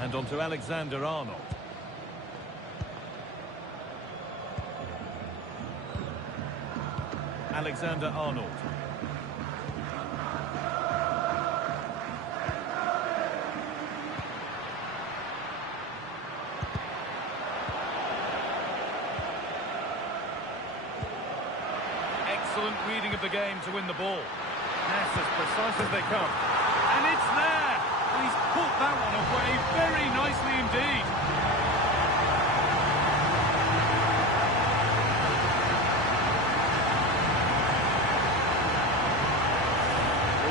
And on to Alexander-Arnold. Alexander-Arnold. Excellent reading of the game to win the ball. That's as precise as they come. And it's there! He's put that one away very nicely indeed.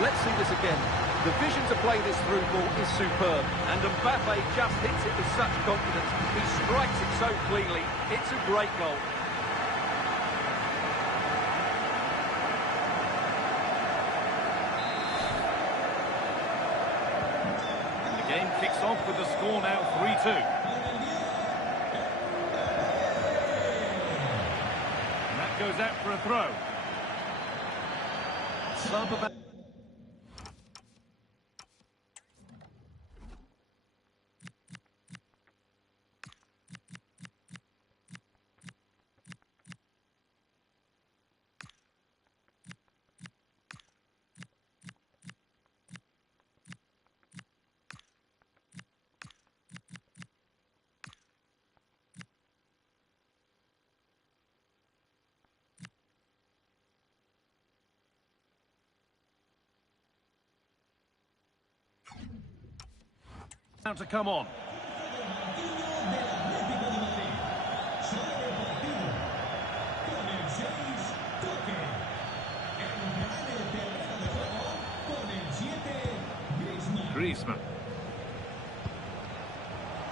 Let's see this again. The vision to play this through ball is superb, and Mbappé just hits it with such confidence. He strikes it so cleanly. It's a great goal. And the game kicks off with the score now 3-2. And that goes out for a throw. Sub about... Now to come on. Griezmann.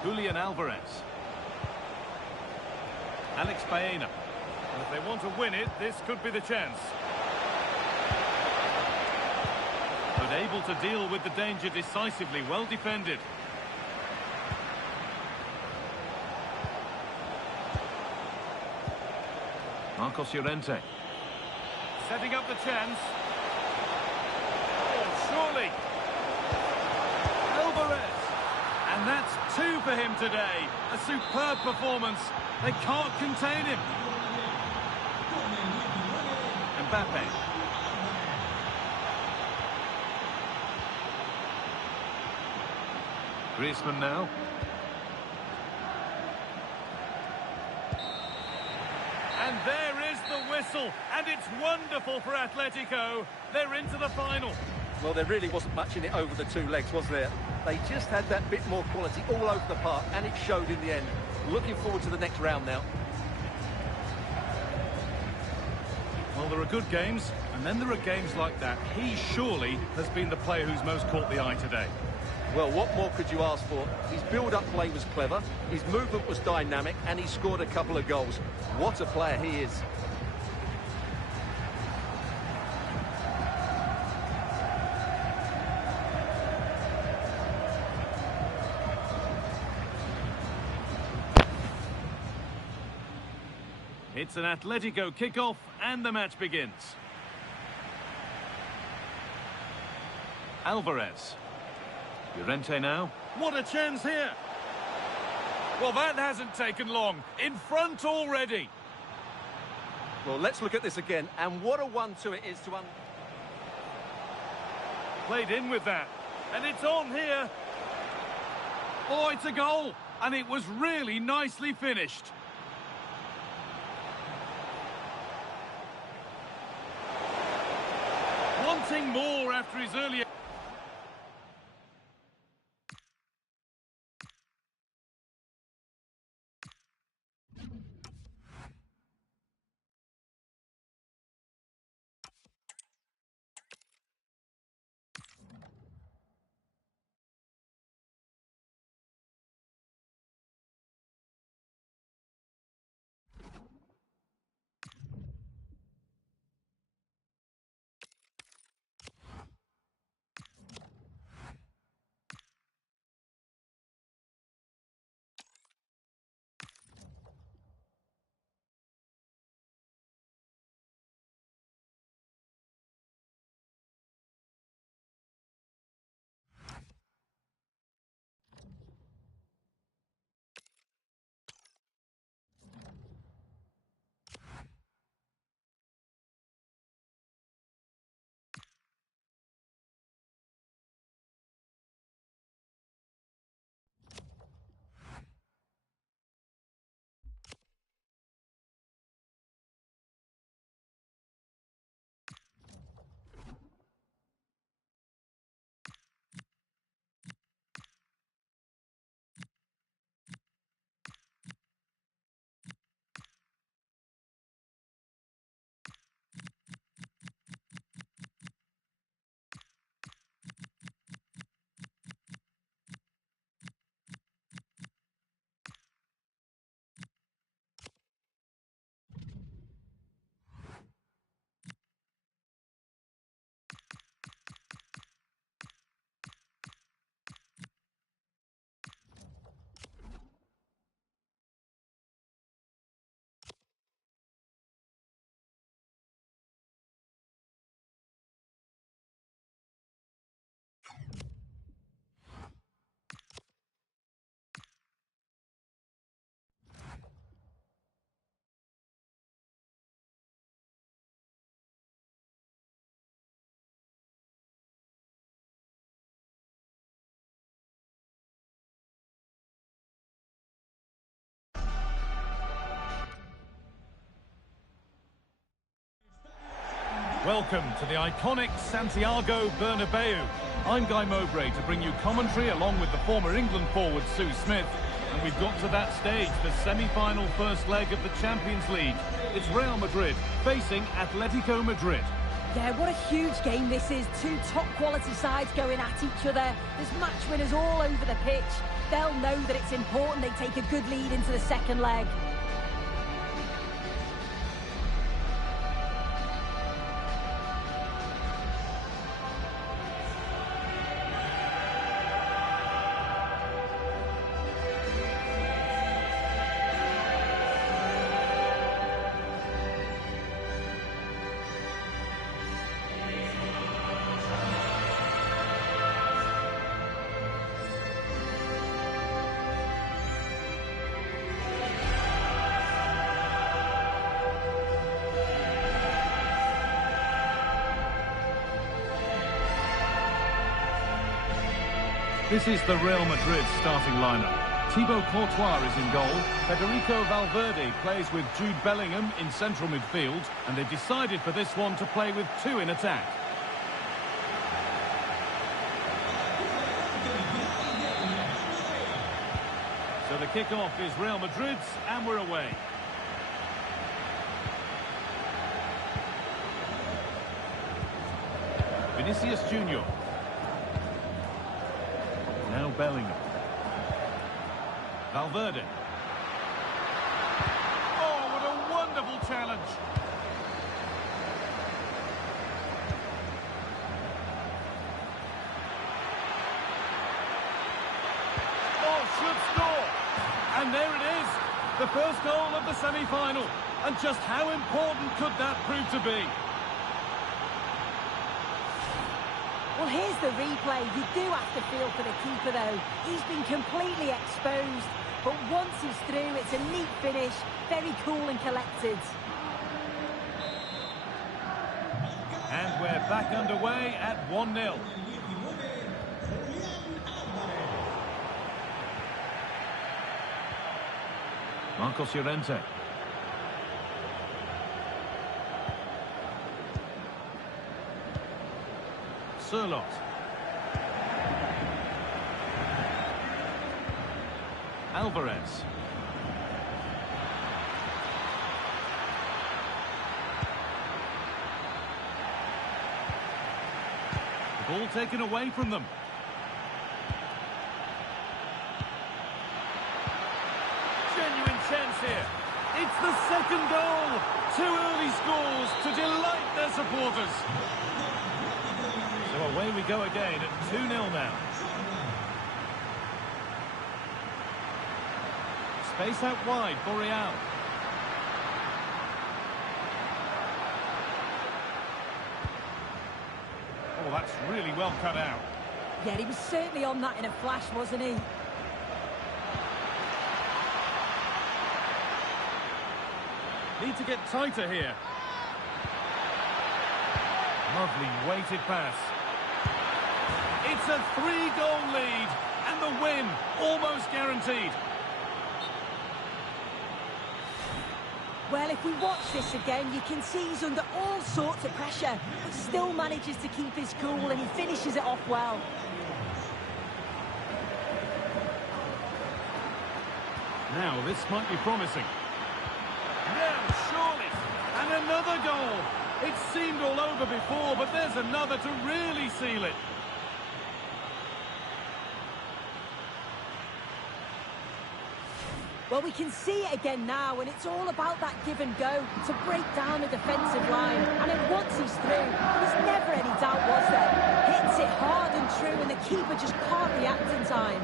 Julian Alvarez. Alex Baena. And if they want to win it, this could be the chance. But able to deal with the danger decisively, well defended. Marcos Llorente. Setting up the chance. Oh, surely. Alvarez. And that's 2 for him today. A superb performance. They can't contain him. Mbappé. Griezmann now. And there is the whistle, and it's wonderful for Atletico. They're into the final. Well, there really wasn't much in it over the 2 legs, was there? They just had that bit more quality all over the park, and it showed in the end. Looking forward to the next round now. Well, there are good games, and then there are games like that. He surely has been the player who's most caught the eye today. Well, what more could you ask for? His build-up play was clever, his movement was dynamic, and he scored a couple of goals. What a player he is. It's an Atletico kickoff, and the match begins. Alvarez. Llorente now. What a chance here! Well, that hasn't taken long. In front already. Well, let's look at this again, and what a 1-2 it is to... Played in with that. And it's on here. Oh, it's a goal. And it was really nicely finished. Wanting more after his earlier... Welcome to the iconic Santiago Bernabeu. I'm Guy Mowbray to bring you commentary along with the former England forward Sue Smith. And we've got to that stage, the semi-final first leg of the Champions League. It's Real Madrid facing Atletico Madrid. Yeah, what a huge game this is. Two top-quality sides going at each other. There's match winners all over the pitch. They'll know that it's important they take a good lead into the second leg. This is the Real Madrid starting lineup. Thibaut Courtois is in goal. Federico Valverde plays with Jude Bellingham in central midfield. And they've decided for this one to play with two in attack. So the kick-off is Real Madrid's, and we're away. Vinicius Junior. Now Bellingham. Valverde. Oh, what a wonderful challenge. Oh, should score. And there it is. The first goal of the semi-final. And just how important could that prove to be? Well, here's the replay. You do have to feel for the keeper, though. He's been completely exposed. But once he's through, it's a neat finish. Very cool and collected. And we're back underway at 1-0. Marcos Llorente. Sirlot. Alvarez. The ball taken away from them. Genuine chance here. It's the second goal. Two early scores to delight their supporters. So away we go again at 2-0 now. Space out wide for Real. Oh, that's really well cut out. Yeah, he was certainly on that in a flash, wasn't he? Need to get tighter here. Lovely weighted pass. It's a 3-goal lead, and the win almost guaranteed. Well, if we watch this again, you can see he's under all sorts of pressure, but still manages to keep his cool, and he finishes it off well. Now, this might be promising. Now, surely, and another goal. It seemed all over before, but there's another to really seal it. Well, we can see it again now, and it's all about that give and go to break down the defensive line. And then once he's through, there was never any doubt, was there? Hits it hard and true, and the keeper just can't react in time.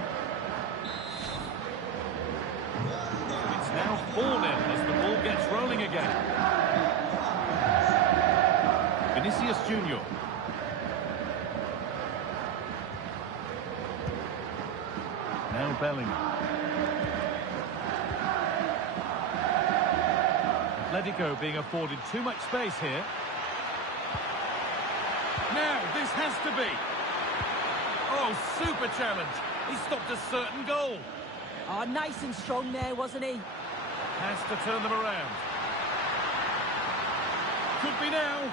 It's now 4-0 as the ball gets rolling again. Vinicius Junior. Now Bellingham. Atletico being afforded too much space here. Now, this has to be. Oh, super challenge. He stopped a certain goal. Oh, nice and strong there, wasn't he? Has to turn them around. Could be now.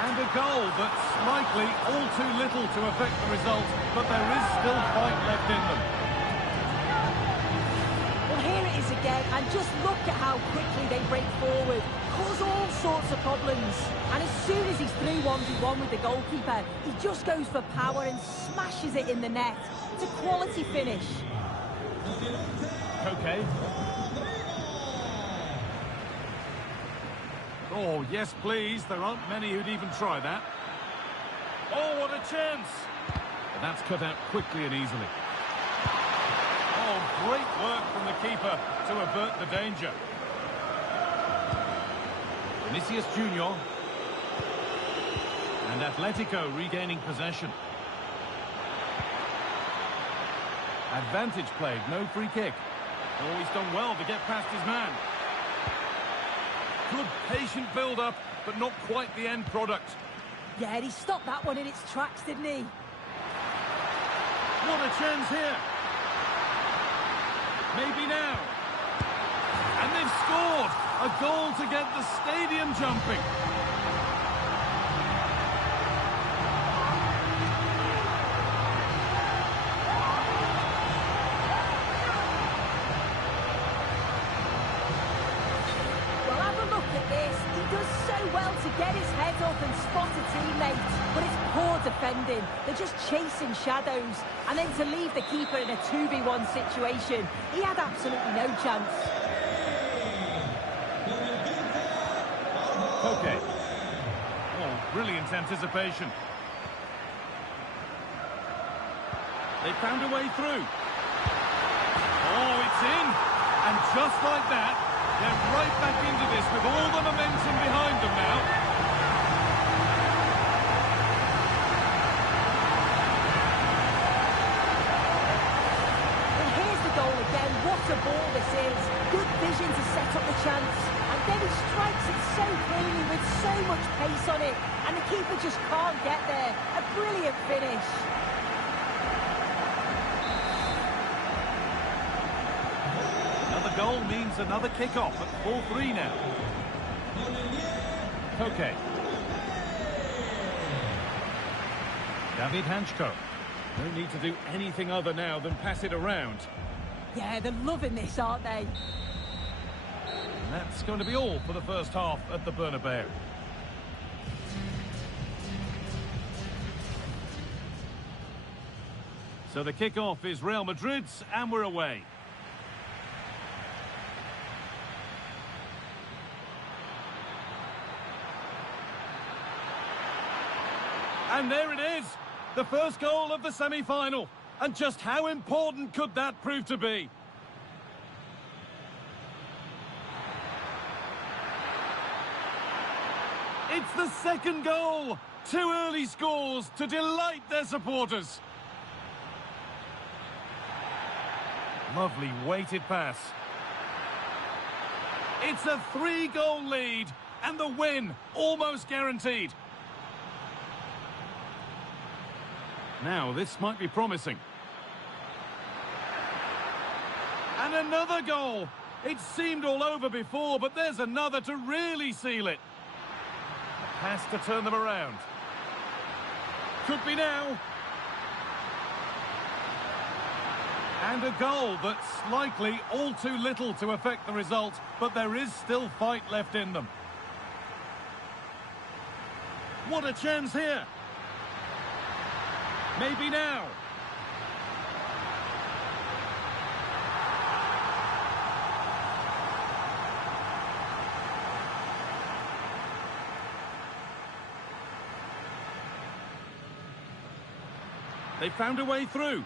And a goal, but slightly all too little to affect the result. But there is still fight left in them. Well, here it is again, and just look at how quickly they break forward. cause all sorts of problems. And as soon as he's through 1v1 with the goalkeeper, he just goes for power and smashes it in the net. It's a quality finish. Okay. Oh, yes, please. There aren't many who'd even try that. Oh, what a chance! But that's cut out quickly and easily. Oh, great work from the keeper to avert the danger. Vinicius Junior. And Atletico regaining possession. Advantage played, no free kick. Oh, he's done well to get past his man. Good patient build-up, but not quite the end product. Yeah, he stopped that one in its tracks, didn't he? What a chance here. Maybe now. And they've scored! A goal to get the stadium jumping. Well, have a look at this. He does so well to get his head up and spot a teammate. But it's poor defending. They're just chasing shadows. And then to leave the keeper in a 2v1 situation, he had absolutely no chance. Okay. Oh, brilliant anticipation. They found a way through. Oh, it's in. And just like that, they're right back into this with all the momentum behind them now. And here's the goal again. What a ball this is. Good vision to set up the chance. And then he strikes it so cleanly with so much pace on it. And the keeper just can't get there. A brilliant finish. Another goal means another kick-off at 4-3 now. Okay. David Hanchko. No need to do anything other now than pass it around. Yeah, they're loving this, aren't they? And that's going to be all for the first half at the Bernabeu. So the kick-off is Real Madrid's, and we're away. And there it is, the first goal of the semi-final. And just how important could that prove to be? It's the second goal. 2 early scores to delight their supporters. Lovely weighted pass. It's a 3-goal lead, and the win almost guaranteed. Now, this might be promising. And another goal. It seemed all over before, but there's another to really seal it. A pass to turn them around. Could be now. And a goal that's likely all too little to affect the result, but there is still fight left in them. What a chance here. Maybe now. They found a way through.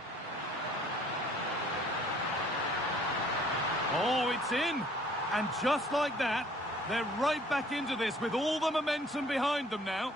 Oh, it's in. And just like that, they're right back into this with all the momentum behind them now.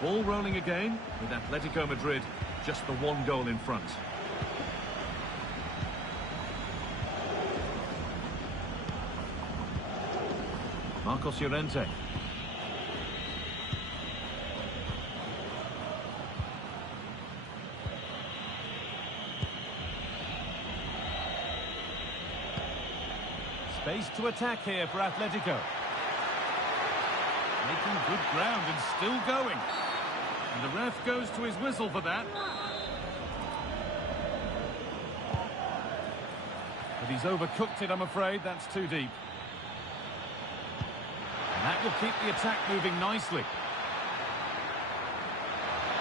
Ball rolling again, with Atletico Madrid just the one goal in front. Marcos Llorente. Space to attack here for Atletico. Making good ground and still going. And the ref goes to his whistle for that. But he's overcooked it, I'm afraid. That's too deep. And that will keep the attack moving nicely.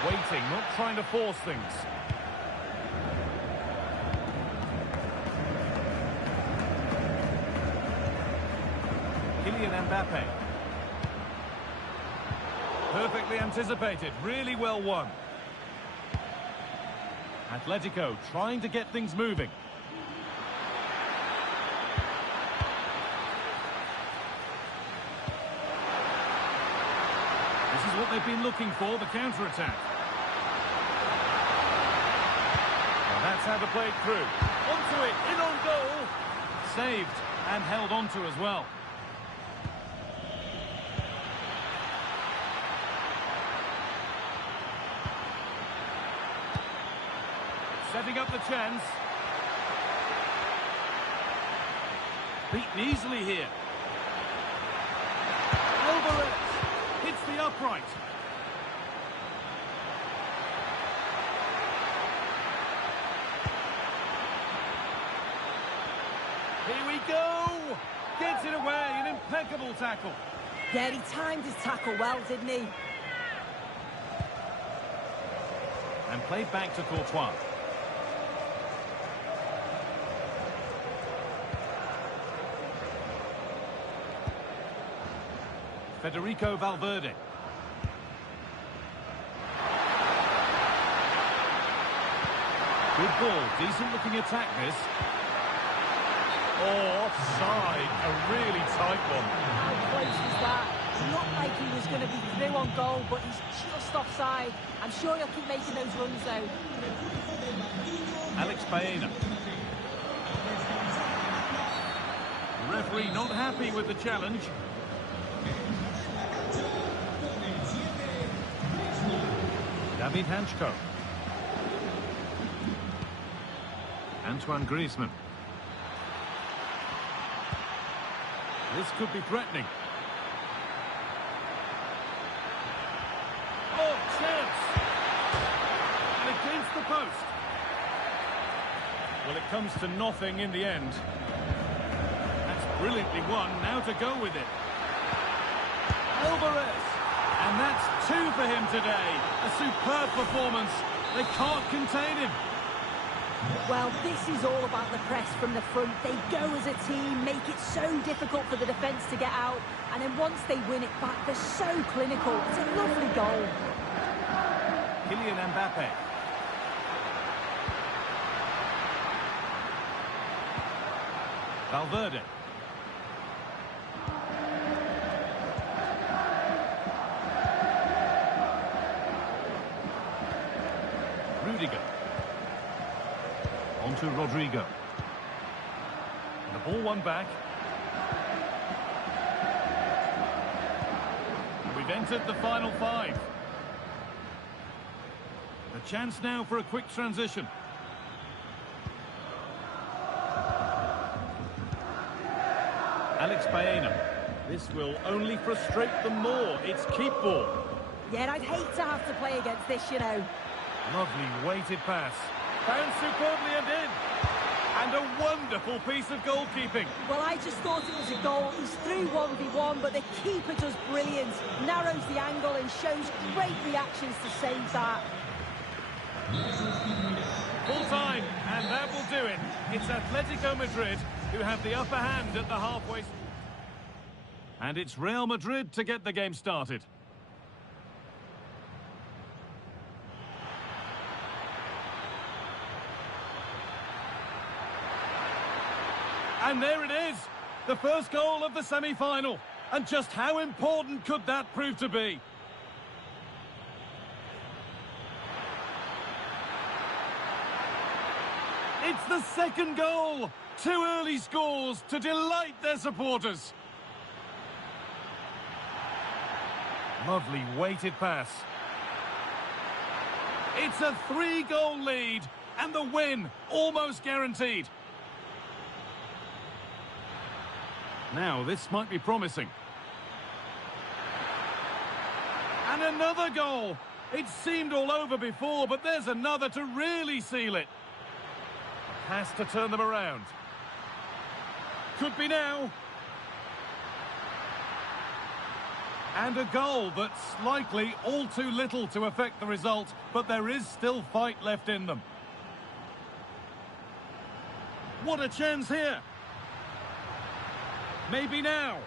Waiting, not trying to force things. Mbappé. Perfectly anticipated, really well won. Atletico trying to get things moving. This is what they've been looking for, the counter-attack. Well, that's how to play it through. Onto it, in on goal. Saved and held onto as well. Setting up the chance. Beaten easily here. Alvarez hits the upright. Here we go. Gets it away. An impeccable tackle. Yeah, he timed his tackle well, didn't he? And played back to Courtois. Federico Valverde. Good ball, decent looking attack this. Oh, offside, a really tight one. How close was that? It looked like he was going to be through on goal, but he's just offside. I'm sure he'll keep making those runs though. Alex Baena. The referee not happy with the challenge. David Hanchko. Antoine Griezmann. This could be threatening. Oh, chance! And against the post. Well, it comes to nothing in the end. That's brilliantly won. Now to go with it. Alvarez. And that's two for him today. A superb performance. They can't contain him. Well, this is all about the press from the front. They go as a team, make it so difficult for the defence to get out. And then once they win it back, they're so clinical. It's a lovely goal. Kylian Mbappé. Valverde. Rudiger. On to Rodrigo. The ball won back. We've entered the final five. The chance now for a quick transition. Alex Baena. This will only frustrate them more. It's keep ball. Yeah, I'd hate to have to play against this, you know. Lovely weighted pass. Found superbly and in. And a wonderful piece of goalkeeping. Well, I just thought it was a goal. He's through 1v1, but the keeper does brilliant. Narrows the angle and shows great reactions to save that. Full time, and that will do it. It's Atletico Madrid who have the upper hand at the halfway. And it's Real Madrid to get the game started. And there it is, the first goal of the semi-final. And just how important could that prove to be? It's the second goal. Two early scores to delight their supporters. Lovely weighted pass. It's a 3-goal lead and the win almost guaranteed. Now this might be promising. And another goal. It seemed all over before, but there's another to really seal it. Has to turn them around. Could be now. And a goal that's likely all too little to affect the result, but there is still fight left in them. What a chance here. Maybe now.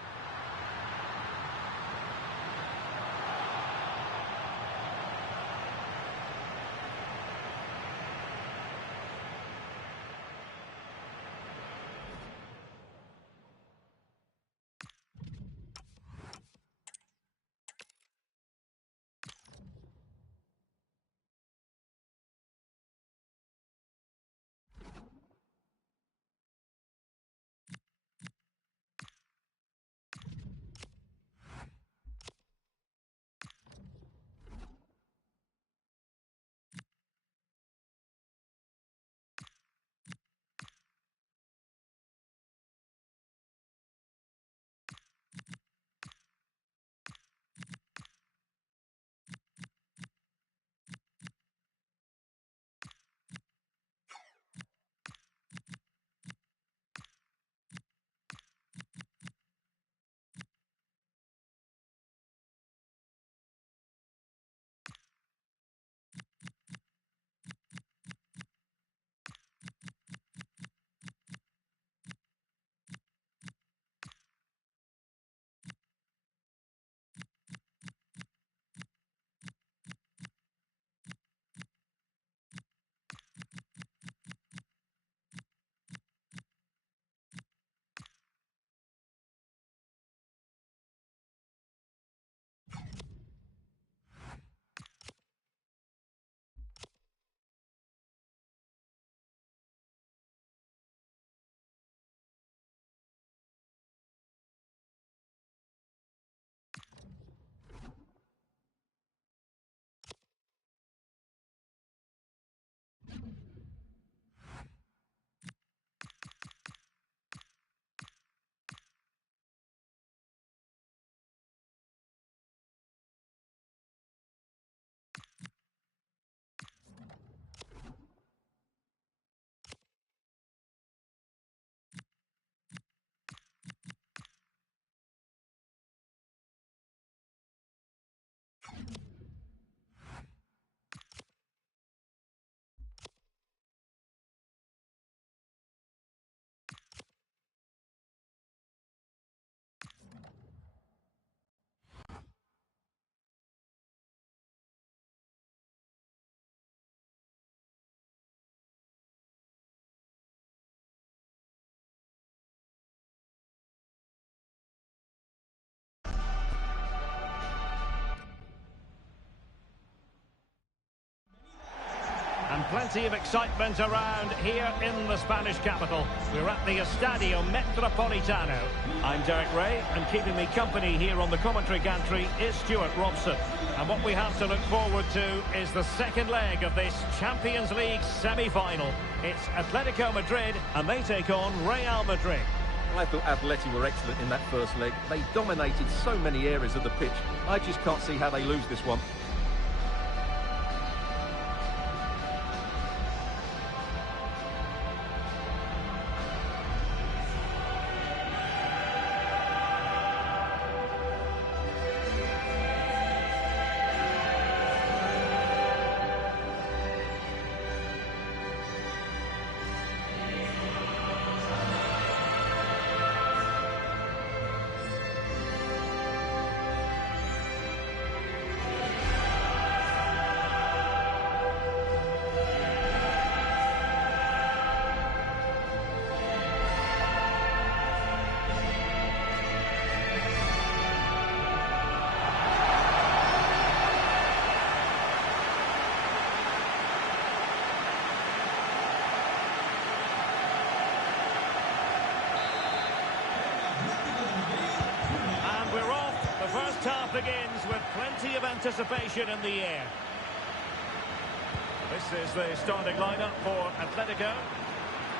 And plenty of excitement around here in the Spanish capital. We're at the Estadio Metropolitano. I'm Derek Ray, and keeping me company here on the commentary gantry is Stuart Robson. And what we have to look forward to is the second leg of this Champions League semi-final. It's Atletico Madrid, and they take on Real Madrid. I thought Atleti were excellent in that first leg. They dominated so many areas of the pitch. I just can't see how they lose this one. first half begins with plenty of anticipation in the air. This is the starting lineup for Atletico.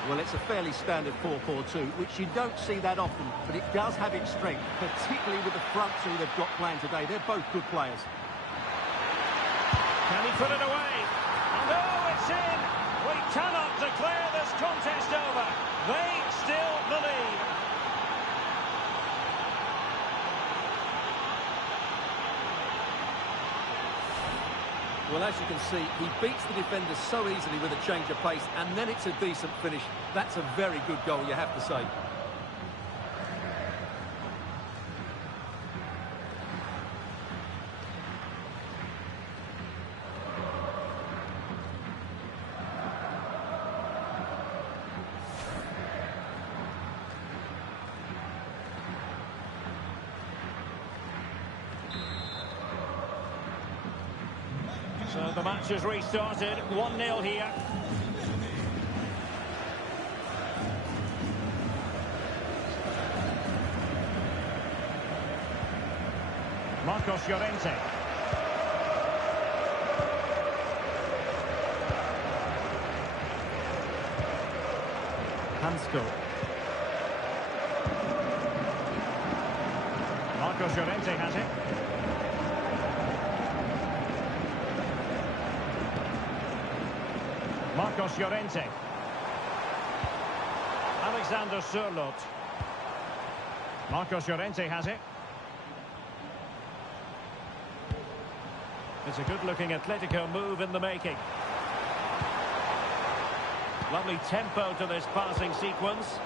Well, it's a fairly standard 4-4-2, which you don't see that often, but it does have its strength, particularly with the front two they've got playing today. They're both good players. Can he put it away? And oh, it's in! We cannot declare this contest over. They still believe. Well, as you can see, he beats the defender so easily with a change of pace, and then it's a decent finish. That's a very good goal, you have to say. So the match has restarted, 1-0 here. Marcos Llorente. Hansko. Marcos Llorente has it. Marcos Llorente. Alexander Sørloth. Marcos Llorente has it. It's a good-looking Atletico move in the making. Lovely tempo to this passing sequence.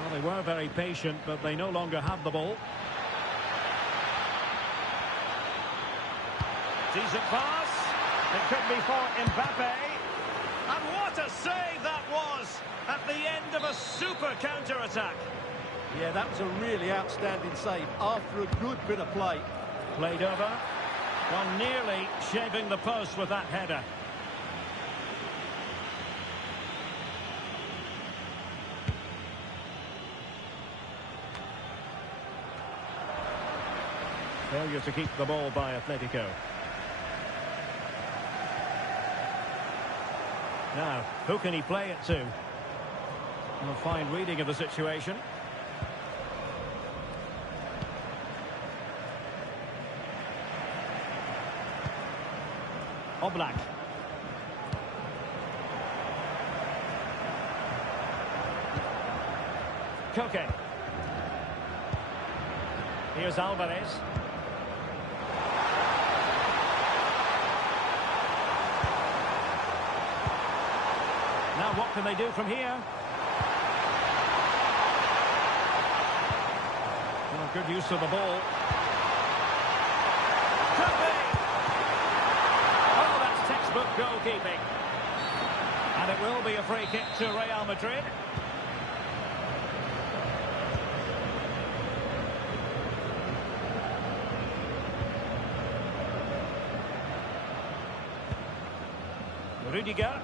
Well, they were very patient, but they no longer have the ball. Decent pass. It could be for Mbappé. And what a save that was at the end of a super counter-attack. Yeah, that was a really outstanding save after a good bit of play. Played over. Well, nearly shaving the post with that header. Failure to keep the ball by Atletico. Now, who can he play it to? A fine reading of the situation. Oblak. Koke. Here's Alvarez. Now what can they do from here? Well, good use of the ball. Could be! Oh, that's textbook goalkeeping. And it will be a free kick to Real Madrid. Rudiger.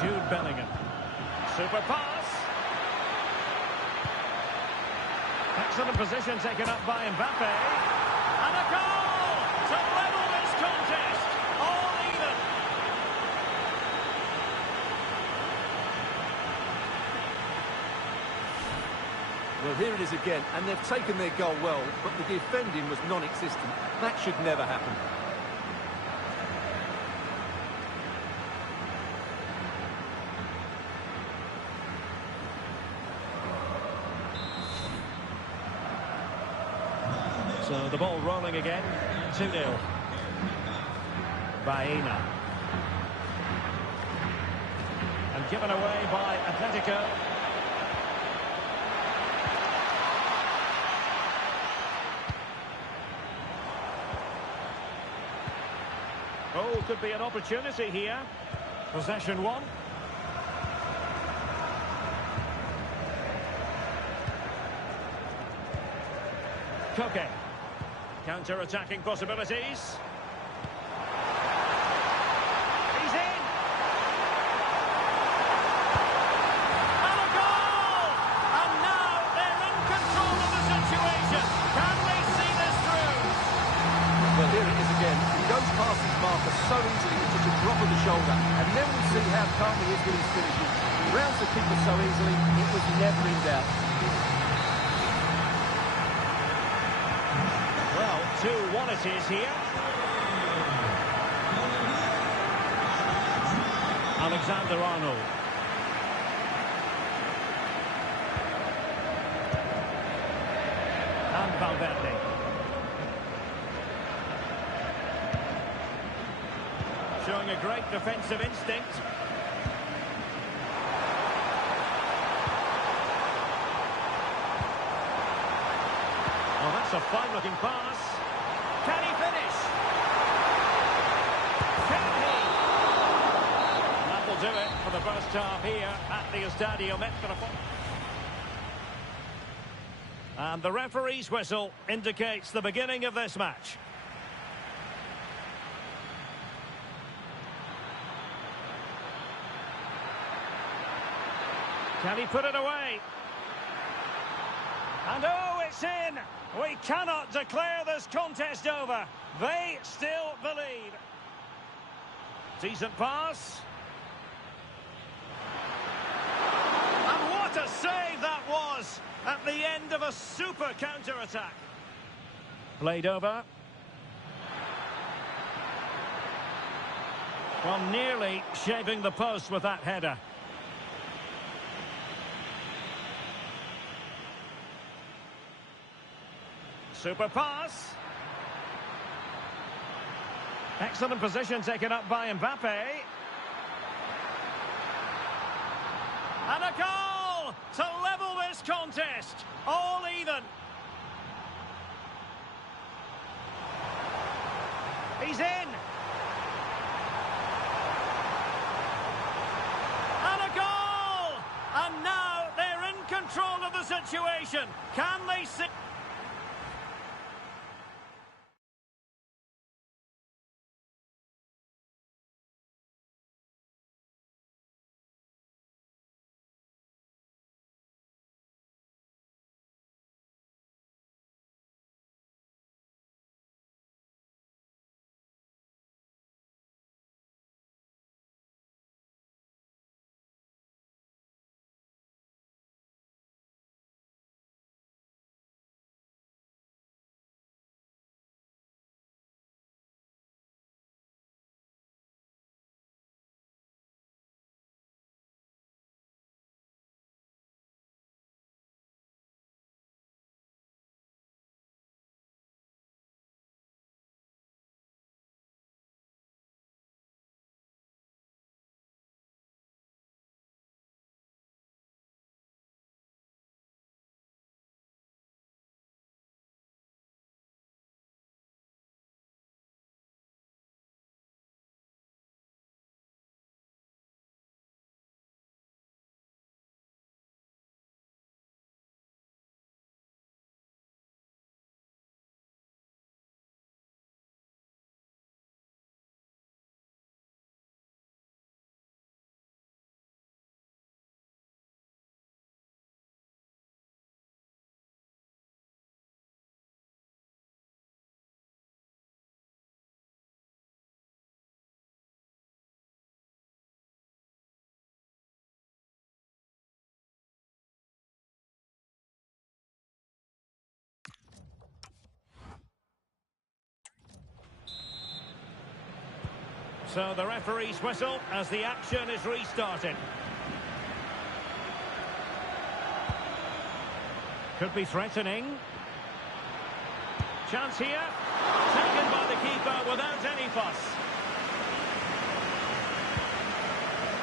Jude Bellingham. Super pass. Excellent position taken up by Mbappé. And a goal to level this contest. All even. Well, here it is again, and they've taken their goal well, but the defending was non-existent. That should never happen. So the ball rolling again, 2-0. Baena. And given away by Atletico. Oh, could be an opportunity here. Possession one. Koke. Counter-attacking possibilities. He's in! drop of the shoulder. And then we see how calm he is with his finishing. He rounds the keeper so easily, it was never in doubt. Well, 2-1 it is here. Alexander-Arnold. And Valverde. Showing a great defensive instinct. Oh, that's a fine-looking pass. Can he finish? Can he? That will do it for the first half here at the Estadio Metropolitano. And the referee's whistle indicates the beginning of this match. Can he put it away? And oh, it's in! We cannot declare this contest over. They still believe. Decent pass. And what a save that was at the end of a super counter-attack. Played over. Well, nearly shaving the post with that header. Super pass. Excellent position taken up by Mbappé. And a goal to level this contest. All even. He's in. And a goal! And now they're in control of the situation. Can they see? So the referee's whistle as the action is restarted. Could be threatening. Chance here. Taken by the keeper without any fuss.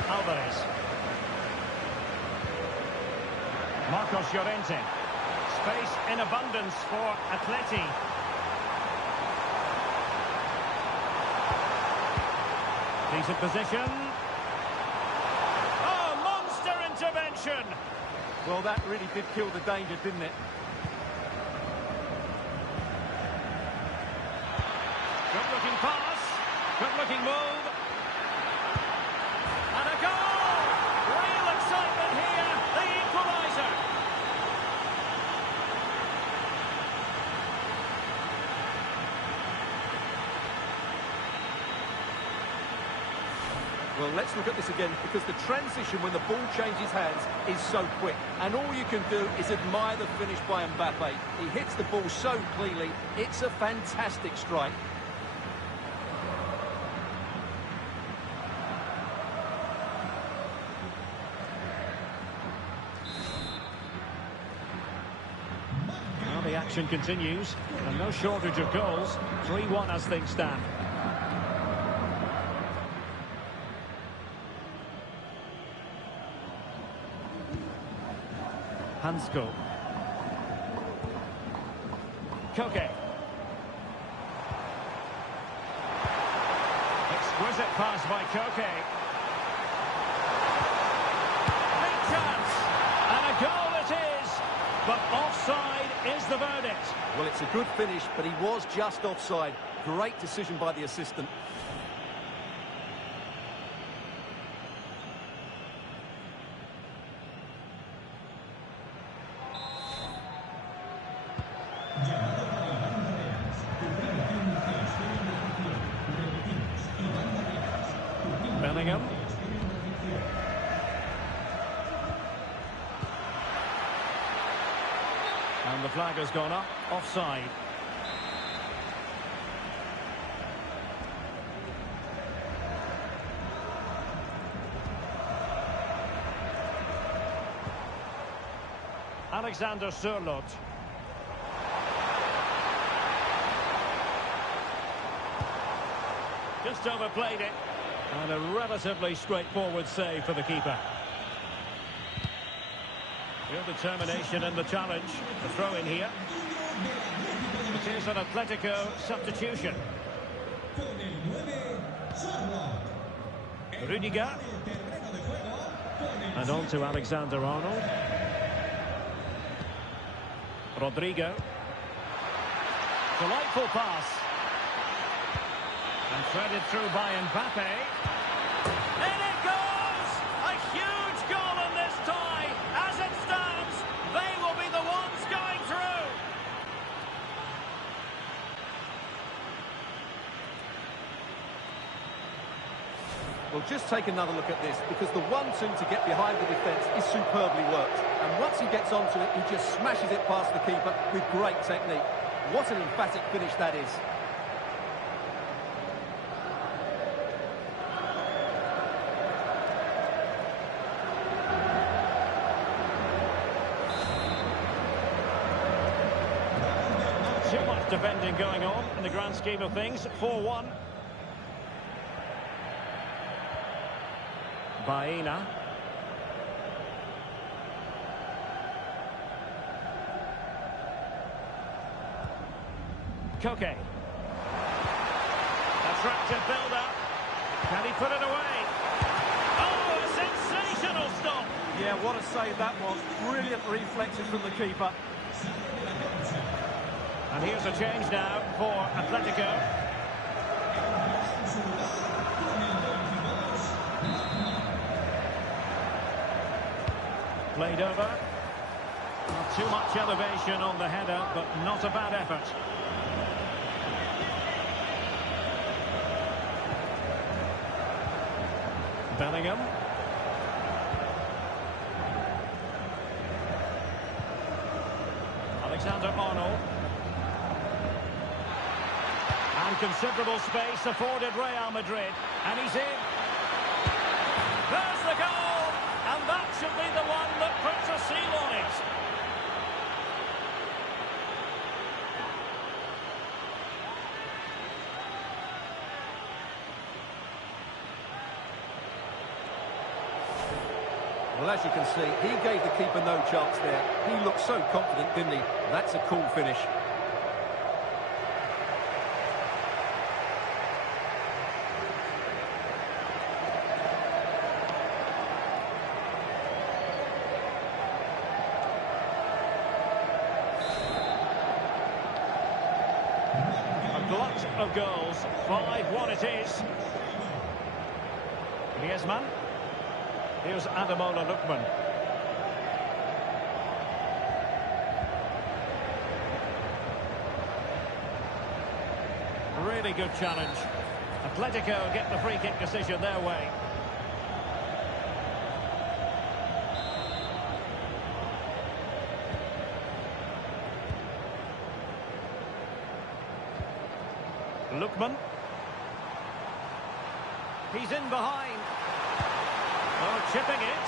Alvarez. Marcos Llorente. Space in abundance for Atleti. Decent position. Oh, monster intervention! Well, that really did kill the danger, didn't it? Good-looking pass. Good-looking move. And a goal! Real excitement here. The equaliser. Well, let's look at this again, because the transition when the ball changes hands is so quick. And all you can do is admire the finish by Mbappé. He hits the ball so cleanly. It's a fantastic strike. Well, the action continues, and no shortage of goals. 3-1 as things stand. Hansko. Koke. Exquisite pass by Koke. Big chance. And a goal it is. But offside is the verdict. Well, it's a good finish, but he was just offside. Great decision by the assistant. Bellingham. And the flag has gone up, offside. Alexander Sørloth. Just overplayed it. And a relatively straightforward save for the keeper. Real determination in the challenge. The throw in here. It is an Atletico substitution. Rudiger. And on to Alexander-Arnold. Rodrigo. Delightful pass. And threaded through by Mbappé. In it goes! A huge goal in this tie. As it stands, they will be the ones going through. Well, just take another look at this, because the 1-2 to get behind the defence is superbly worked. And once he gets onto it, he just smashes it past the keeper with great technique. What an emphatic finish that is. Too much defending going on in the grand scheme of things. 4-1. Baena. Koke. Attractive build-up. Can he put it away? Oh, a sensational stop! Yeah, what a save that was. Brilliant reflexes from the keeper. And here's a change now for Atletico. Played over. Not too much elevation on the header, but not a bad effort. Bellingham. Alexander-Arnold. And considerable space afforded Real Madrid. And he's in. There's the goal! And that should be the one that puts a seal on it. Well, as you can see, he gave the keeper no chance there. He looked so confident, didn't he? That's a cool finish. A glut of goals. 5-1 it is. Griezmann. Here's Ademola Lookman. Really good challenge. Atletico get the free kick decision their way. Lookman. He's in behind. Oh, chipping it.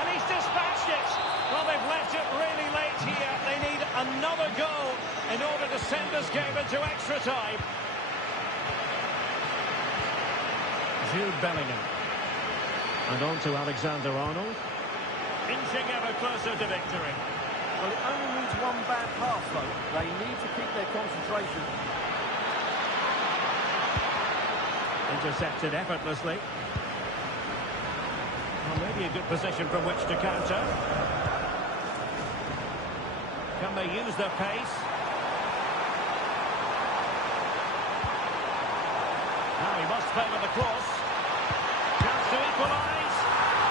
And he's dispatched it. Well, they've left it really late here. They need another goal in order to send this game into extra time. Jude Bellingham. And on to Alexander-Arnold. Inching ever closer to victory. Well, it only needs one bad pass, though. They need to keep their concentration. Intercepted effortlessly. Well, maybe a good position from which to counter. Can they use their pace? Now he must favour the cross. Chance to equalise.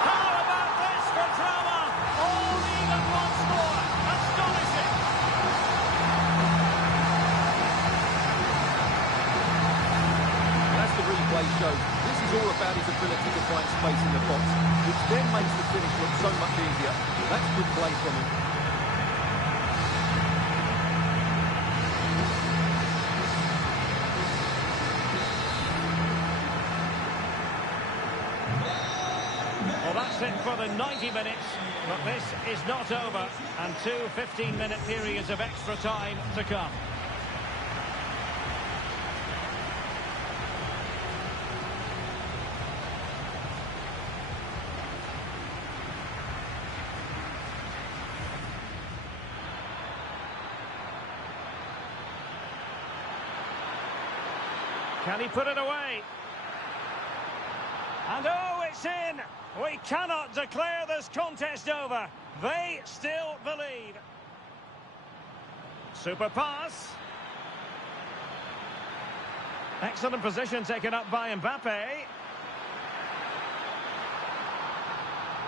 How about this for drama? All even once more. Astonishing. As the replay shows, this is all about his ability to find space in the box, which then makes the finish look so much easier. That's good play from him. Well, that's it for the 90 minutes, but this is not over, and two 15-minute periods of extra time to come. Can he put it away? And oh, it's in! We cannot declare this contest over. They still believe. Super pass. Excellent position taken up by Mbappé.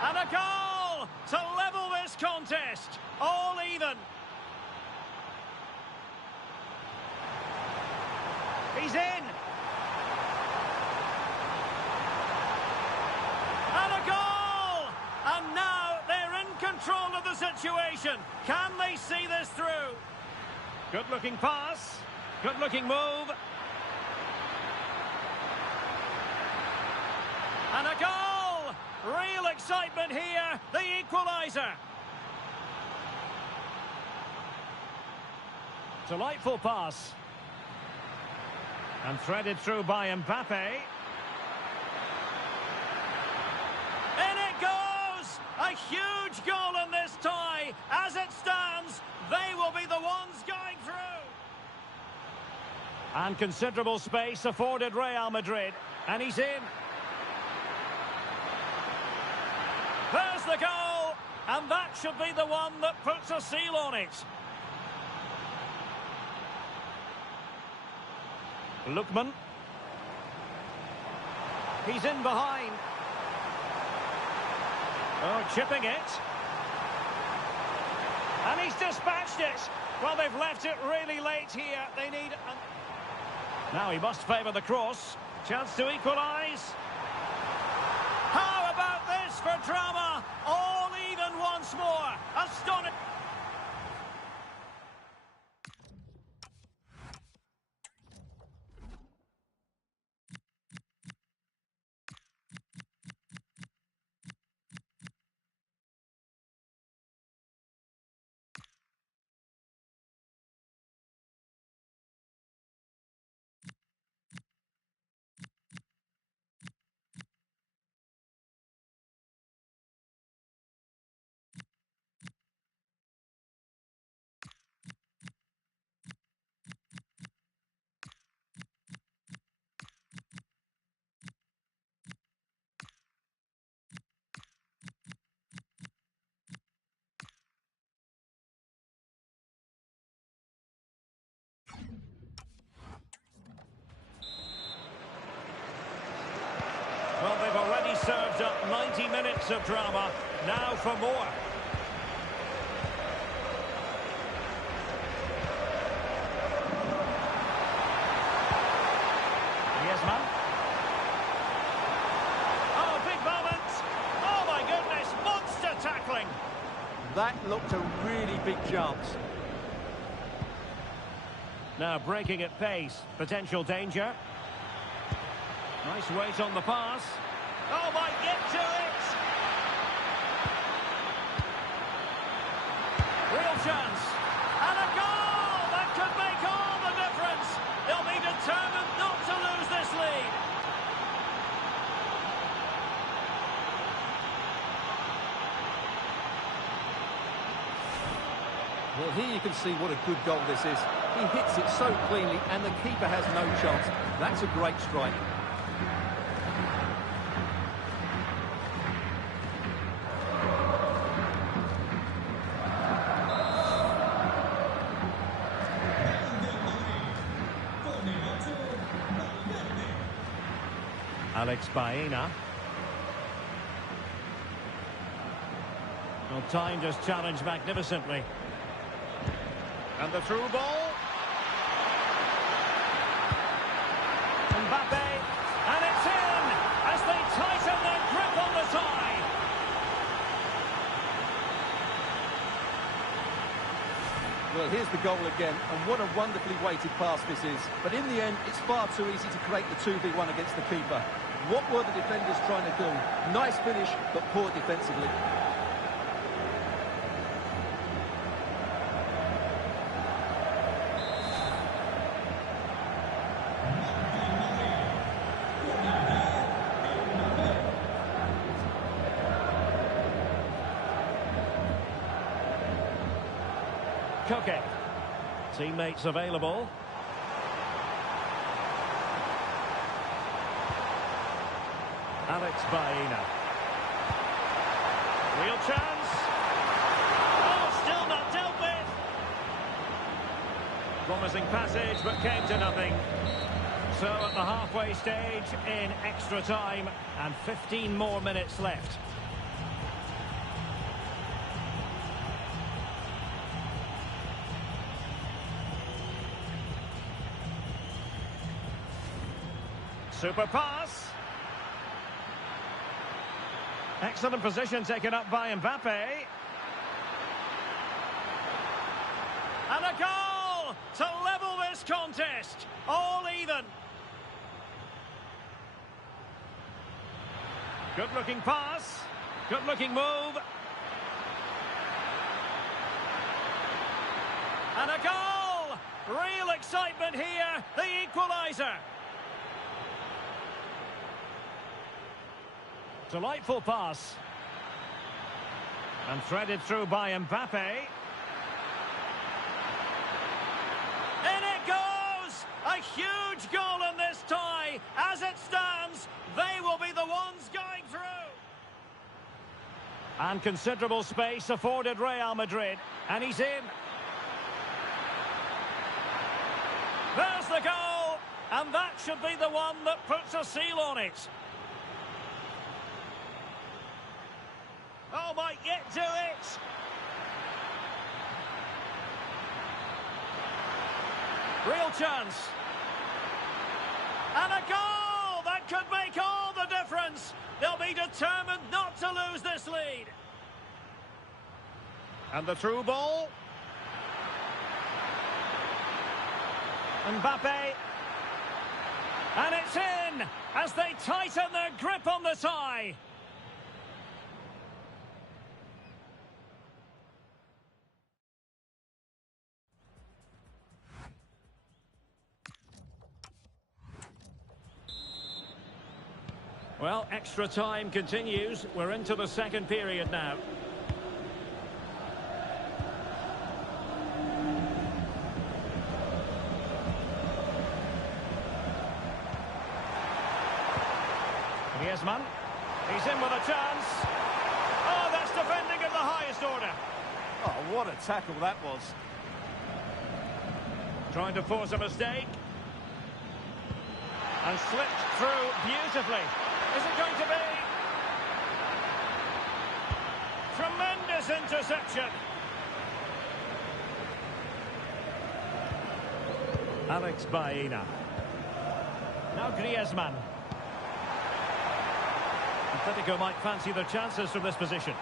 And a goal to level this contest. All even. He's in. And a goal! And now they're in control of the situation. Can they see this through? Good-looking pass. Good-looking move. And a goal! Real excitement here. The equaliser. Delightful pass. And threaded through by Mbappé. In it goes! A huge goal in this tie. As it stands, they will be the ones going through. And considerable space afforded Real Madrid. And he's in. There's the goal. And that should be the one that puts a seal on it. Lookman. He's in behind. Oh, chipping it. And he's dispatched it. Well, they've left it really late here. They need... Now he must favour the cross. Chance to equalise. How about this for drama? All even once more. Astonishing. Well, they've already served up 90 minutes of drama. Now for more. Griezmann. Oh, big moment. Oh, my goodness. Monster tackling. That looked a really big chance. Now breaking at pace. Potential danger. Nice weight on the pass. Oh, might get to it! Real chance. And a goal! That could make all the difference. They'll be determined not to lose this lead. Well, here you can see what a good goal this is. He hits it so cleanly and the keeper has no chance. That's a great strike. Alex Baena. Well, time just challenged magnificently. And the through ball. Mbappé. And it's in as they tighten their grip on the tie. Well, here's the goal again, and what a wonderfully weighted pass this is. But in the end, it's far too easy to create the 2v1 against the keeper. What were the defenders trying to do? Nice finish, but poor defensively. Koke. Teammates available. Alex Baena. Real chance. Oh, still not dealt with. Promising passage, but came to nothing. So at the halfway stage in extra time, and 15 more minutes left. Super pass. Excellent position taken up by Mbappé. And a goal to level this contest. All even. Good-looking pass. Good-looking move. And a goal! Real excitement here. The equaliser. Delightful pass. And threaded through by Mbappé. In it goes! A huge goal in this tie. As it stands, they will be the ones going through. And considerable space afforded Real Madrid. And he's in. There's the goal. And that should be the one that puts a seal on it. Oh, might get to it. Real chance. And a goal! That could make all the difference. They'll be determined not to lose this lead. And the through ball. Mbappé. And it's in as they tighten their grip on the tie. Well, extra time continues. We're into the second period now. Griezmann. He's in with a chance. Oh, that's defending of the highest order. Oh, what a tackle that was. Trying to force a mistake. And slipped through beautifully. Is it going to be? Tremendous interception. Alex Baena. Now Griezmann. Atletico might fancy their chances from this position.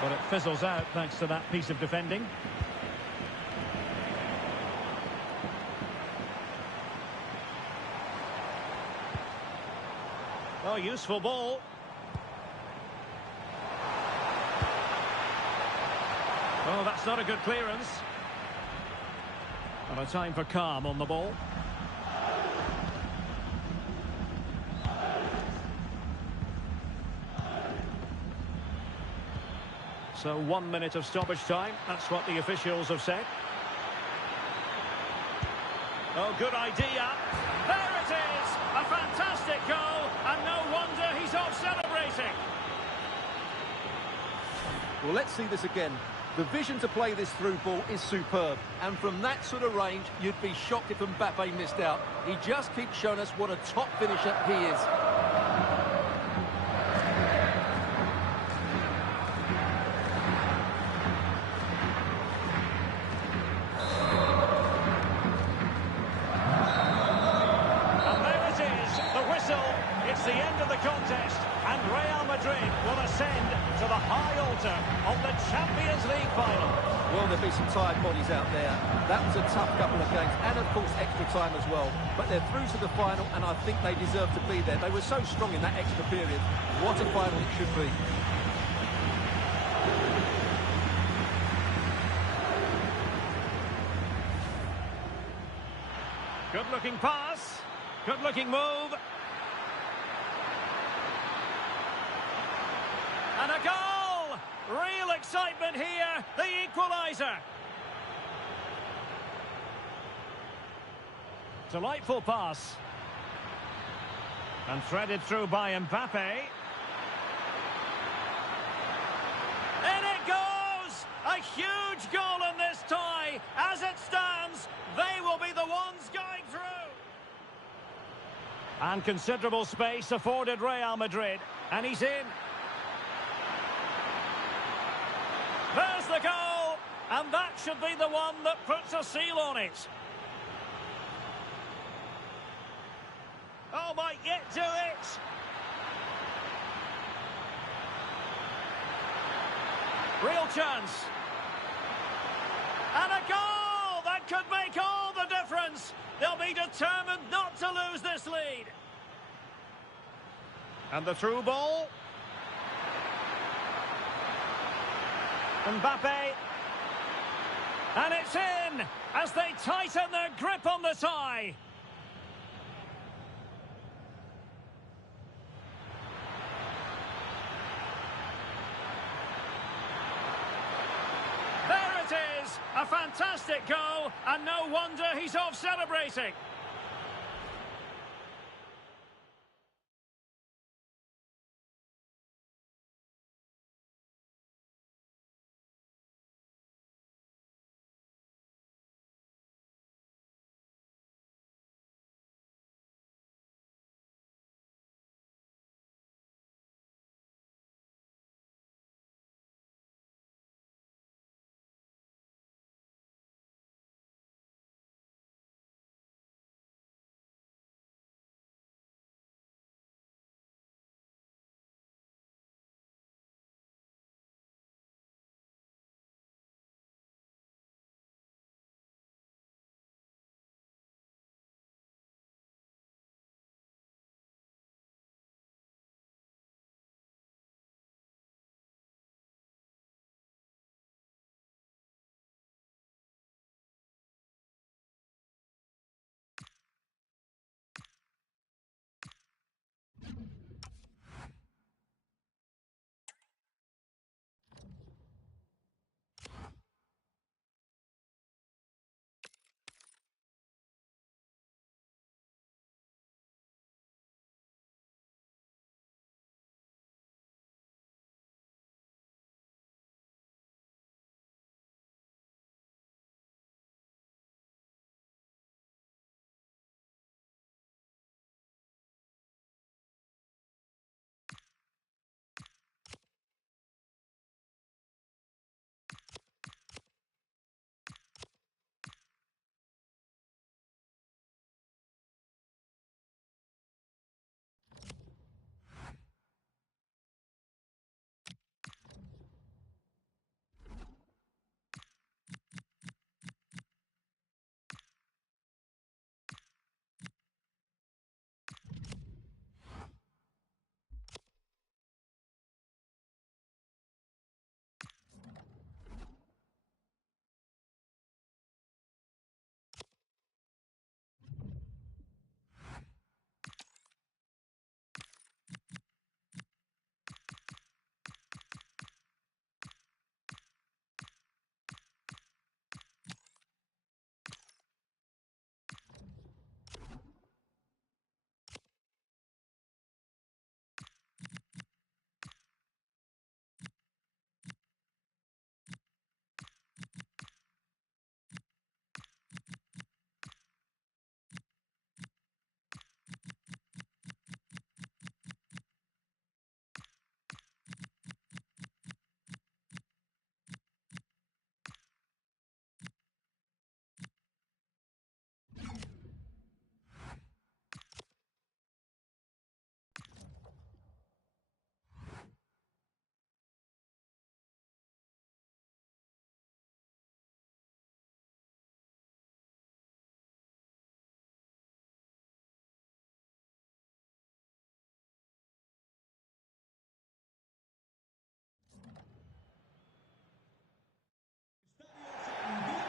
But it fizzles out thanks to that piece of defending. Oh, useful ball. Oh, that's not a good clearance. And a time for calm on the ball. So 1 minute of stoppage time. That's what the officials have said. Oh, good idea. There it is! A fantastic goal, and no wonder he's off celebrating. Well, let's see this again. The vision to play this through ball is superb. And from that sort of range, you'd be shocked if Mbappé missed out. He just keeps showing us what a top finisher he is. It's the end of the contest, and Real Madrid will ascend to the high altar of the Champions League final. Well, there'll be some tired bodies out there. That was a tough couple of games, and of course extra time as well. But they're through to the final, and I think they deserve to be there. They were so strong in that extra period. What a final it should be. Good-looking pass. Good-looking move. And a goal! Real excitement here, the equaliser. Delightful pass. And threaded through by Mbappé. In it goes! A huge goal in this tie. As it stands, they will be the ones going through. And considerable space afforded Real Madrid. And he's in. There's the goal, and that should be the one that puts a seal on it. Oh, might yet do it. Real chance. And a goal! That could make all the difference. They'll be determined not to lose this lead. And the through ball. Mbappé, and it's in as they tighten their grip on the tie. There it is, a fantastic goal, and no wonder he's off celebrating.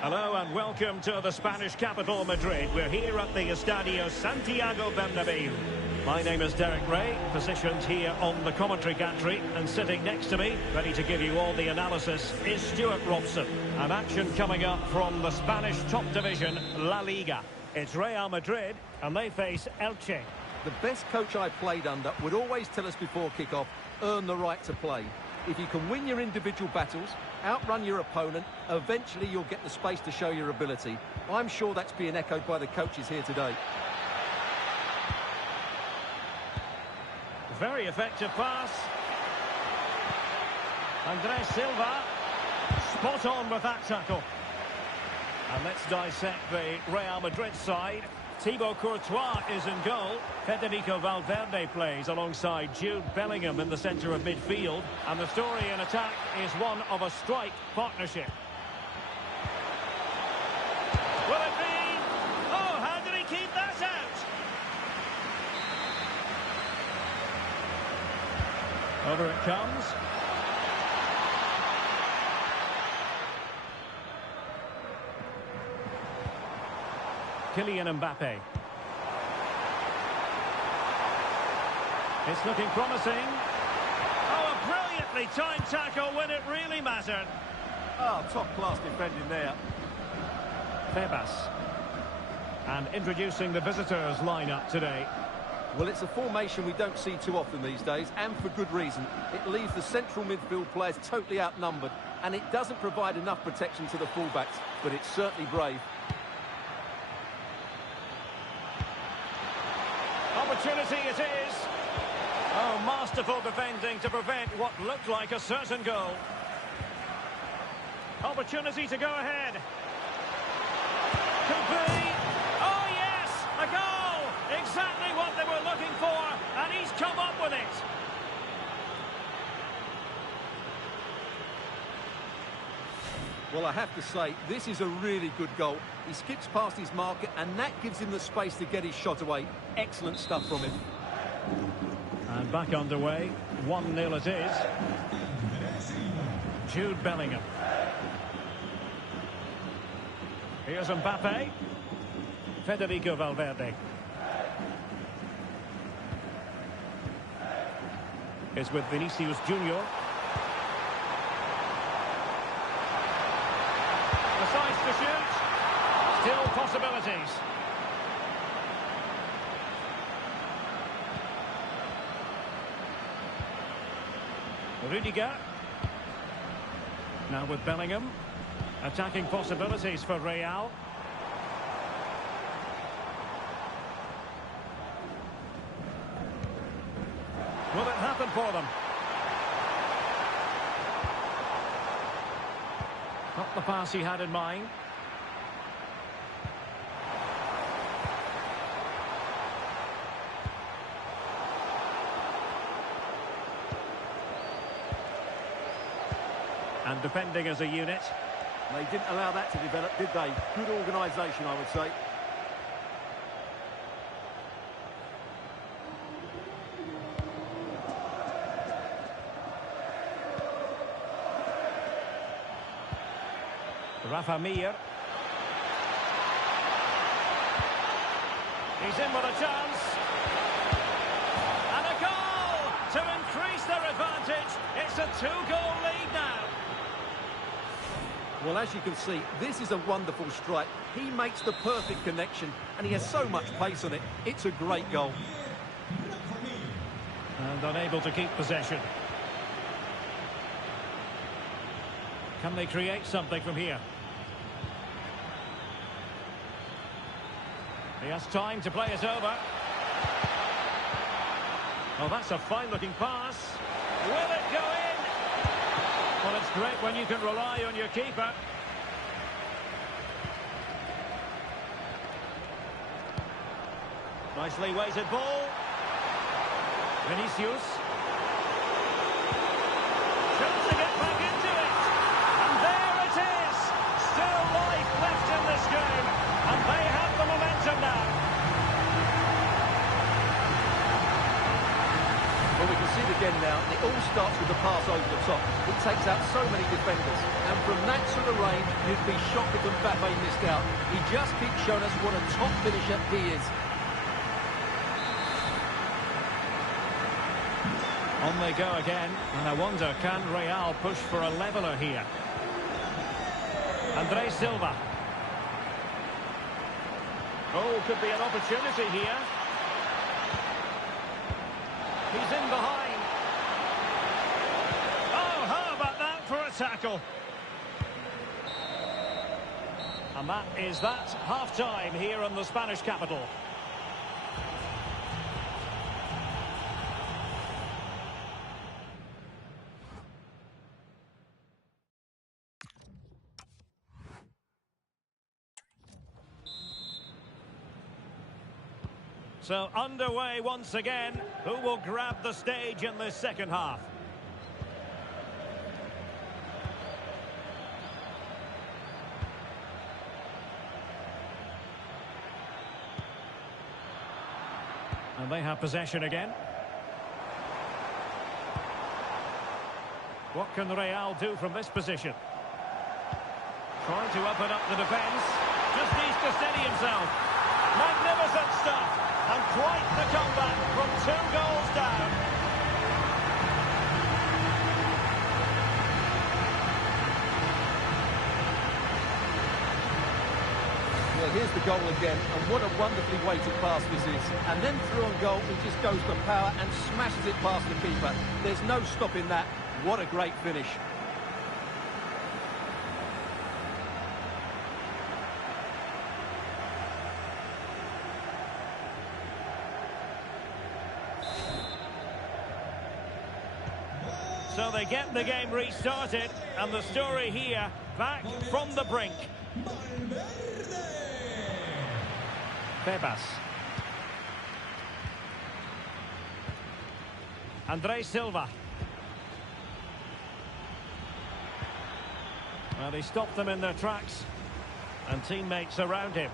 Hello and welcome to the Spanish capital, Madrid. We're here at the Estadio Santiago Bernabéu. My name is Derek Ray, positioned here on the commentary gantry, and sitting next to me, ready to give you all the analysis, is Stuart Robson. An action coming up from the Spanish top division, La Liga. It's Real Madrid, and they face Elche. The best coach I played under would always tell us before kick-off, earn the right to play. If you can win your individual battles, outrun your opponent, eventually you'll get the space to show your ability. I'm sure that's being echoed by the coaches here today. Very effective pass. Andres Silva, spot on with that tackle. And let's dissect the Real Madrid side. Thibaut Courtois is in goal. Federico Valverde plays alongside Jude Bellingham in the centre of midfield. And the story in attack is one of a strike partnership. Will it be? Oh, how did he keep that out? Over it comes. Kylian Mbappé. It's looking promising. Oh, a brilliantly timed tackle when it really mattered. Oh, top-class defending there. Febas. And introducing the visitors lineup today. Well, it's a formation we don't see too often these days, and for good reason. It leaves the central midfield players totally outnumbered, and it doesn't provide enough protection to the fullbacks, but it's certainly brave. Opportunity it is. Oh, masterful defending to prevent what looked like a certain goal. Opportunity to go ahead. Could be. Oh, yes! A goal! Exactly what they were looking for, and he's come up with it. Well, I have to say, this is a really good goal. He skips past his marker, and that gives him the space to get his shot away. Excellent stuff from him. And back underway. 1-0 it is. Jude Bellingham. Here's Mbappé. Federico Valverde. Is with Vinicius Junior. Decides to shoot. Still possibilities. Rudiger. Now with Bellingham. Attacking possibilities for Real. Will it happen for them? Not the pass he had in mind. And defending as a unit. They didn't allow that to develop, did they? Good organisation, I would say. Rafa Mir. He's in with a chance. And a goal to increase their advantage. It's a 2-goal lead now. Well, as you can see, this is a wonderful strike. He makes the perfect connection, and he has so much pace on it. It's a great goal. And unable to keep possession. Can they create something from here? He has time to play it over. Oh, that's a fine-looking pass. Will it go in? Well, it's great when you can rely on your keeper. Nicely weighted ball. Vinicius. Tries to get back into it. And there it is. Still life left in this game. And they have the momentum now. Well, we can see it again now. It all starts with the pass over the top. It takes out so many defenders. And from that sort of range, you'd be shocked if Mbappé missed out. He just keeps showing us what a top finisher he is. On they go again. And I wonder, can Real push for a leveller here? Andre Silva. Oh, could be an opportunity here. He's in behind. Oh, how about that for a tackle? And that is that. Half-time here in the Spanish capital. So underway once again. Who will grab the stage in this second half? And they have possession again. What can Real do from this position? Trying to open up the defence. Just needs to steady himself. Magnificent stuff. And quite the comeback from 2 goals down. Well, here's the goal again, and what a wonderfully weighted pass this is. And then through on goal, he just goes for power and smashes it past the keeper. There's no stopping that. What a great finish. So they get the game restarted, and the story here, back from the brink. Tebas. Andre Silva. Well, he stopped them in their tracks, and teammates around him.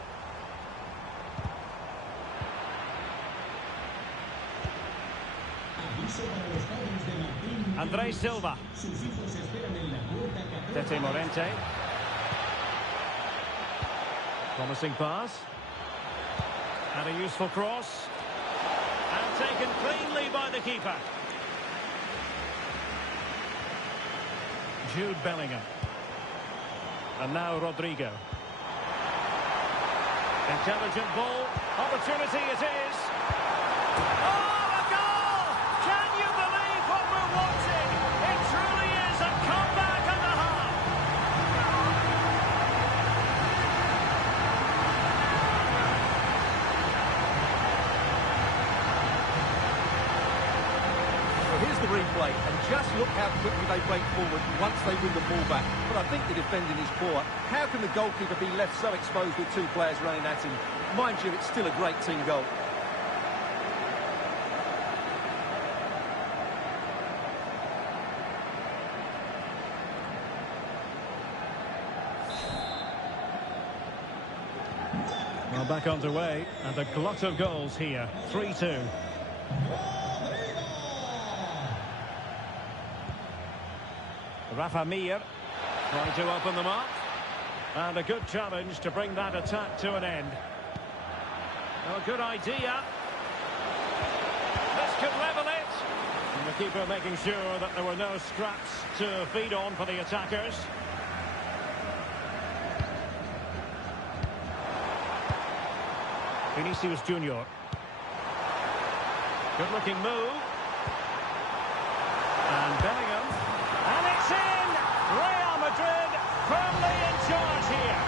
Andre Silva. Tete Morente. Promising pass. And a useful cross. And taken cleanly by the keeper. Jude Bellingham. And now Rodrigo. Intelligent ball. Opportunity it is. Oh! Replay, and just look how quickly they break forward once they win the ball back. But I think the defending is poor. How can the goalkeeper be left so exposed with 2 players running at him? Mind you, it's still a great team goal. Well, back underway, and a glut of goals here. 3-2. Rafa Mir trying to open them up, and a good challenge to bring that attack to an end. A good idea. This could level it. And the keeper making sure that there were no scraps to feed on for the attackers. Vinicius Junior. Good looking move. And Bellingham. And it's in! Real Madrid firmly in charge here.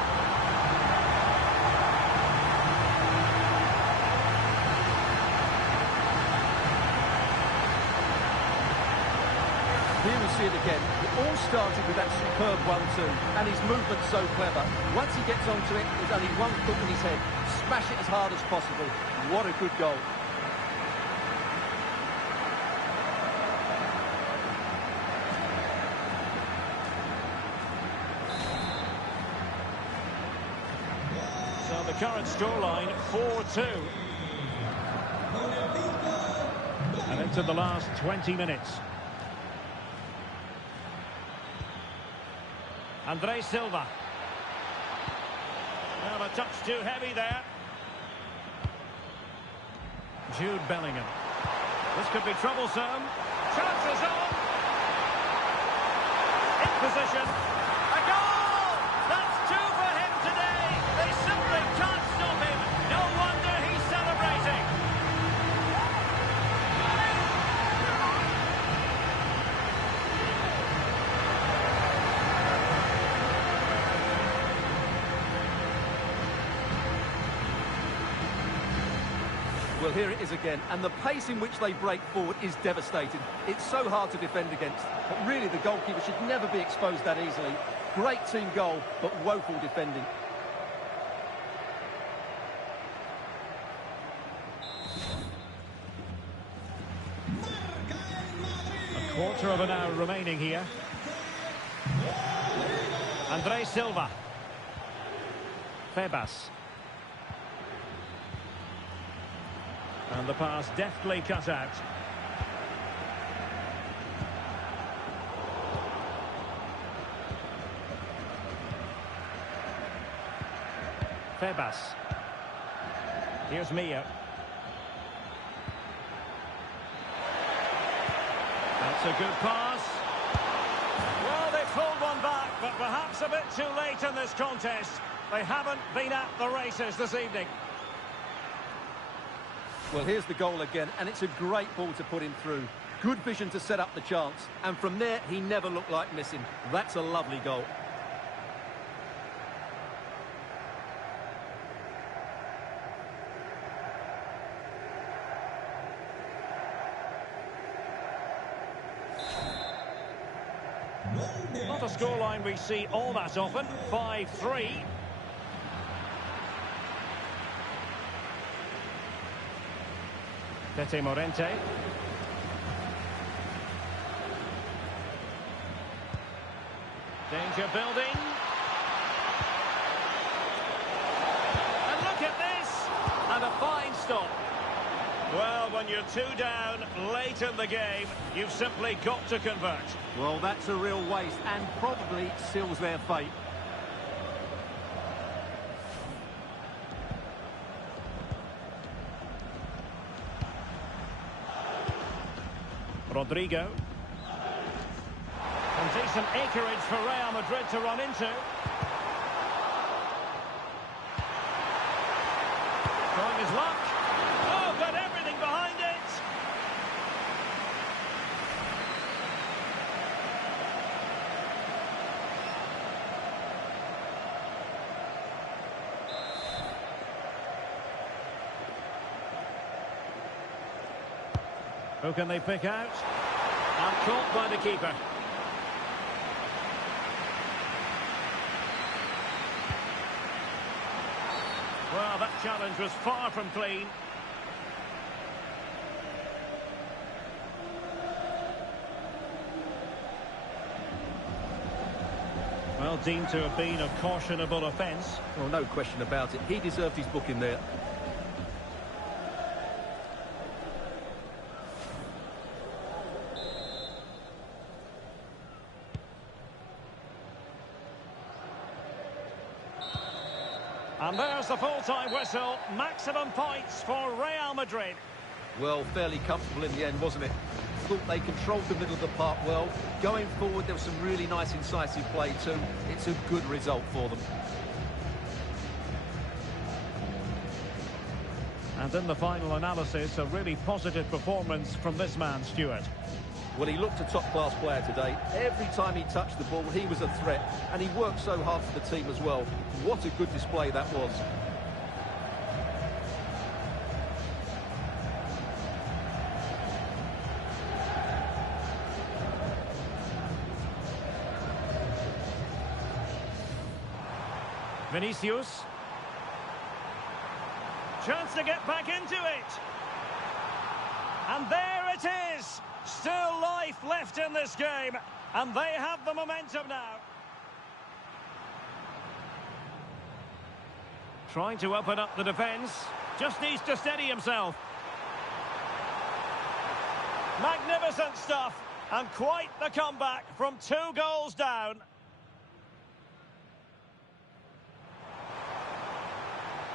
Here we see it again. It all started with that superb 1-2, and his movement's so clever. Once he gets onto it, there's only one foot in his head. Smash it as hard as possible. What a good goal. So the current scoreline, 4-2. And into the last 20 minutes. Andre Silva. Well, a touch too heavy there. Jude Bellingham. This could be troublesome. Chances on. In position. A goal! That's two for him today. They simply can't stop him. No wonder he's celebrating. Well, here it is again, and the pace in which they break forward is devastating. It's so hard to defend against, but really the goalkeeper should never be exposed that easily. Great team goal, but woeful defending. A quarter of an hour remaining here. Andre Silva. Febas. And the pass deftly cut out. Febas. Here's Mia. That's a good pass. Well, they pulled one back, but perhaps a bit too late in this contest. They haven't been at the races this evening. Well, here's the goal again, and it's a great ball to put him through. Good vision to set up the chance, and from there, he never looked like missing. That's a lovely goal. Not a scoreline we see all that often. 5-3. Pete Morente. Danger building. And look at this! And a fine stop. Well, when you're 2 down late in the game, you've simply got to convert. Well, that's a real waste, and probably seals their fate. Rodrigo. And decent acreage for Real Madrid to run into. Trying his luck. Oh, got everything behind it. Who can they pick out? And caught by the keeper. Well, that challenge was far from clean. Well, deemed to have been a cautionable offence. Well, no question about it. He deserved his booking there. And there's the full-time whistle. Maximum points for Real Madrid. Well, fairly comfortable in the end, wasn't it? Thought they controlled the middle of the park well. Going forward, there was some really nice incisive play too. It's a good result for them. And in the final analysis, a really positive performance from this man, Stuart. Well, he looked a top-class player today. Every time he touched the ball, he was a threat. And he worked so hard for the team as well. What a good display that was. Vinicius. Chance to get back into it. And there it is. Still life left in this game. And they have the momentum now. Trying to open up the defence. Just needs to steady himself. Magnificent stuff, and quite the comeback from 2 goals down.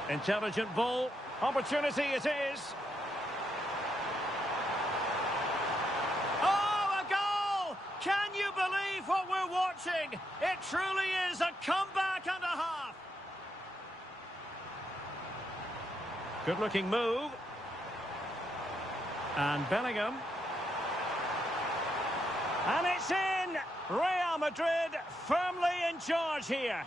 Intelligent ball. Opportunity it is. Oh, a goal! Can you believe what we're watching? It truly is a comeback and a half. Good-looking move. And Bellingham. And it's in! Real Madrid firmly in charge here.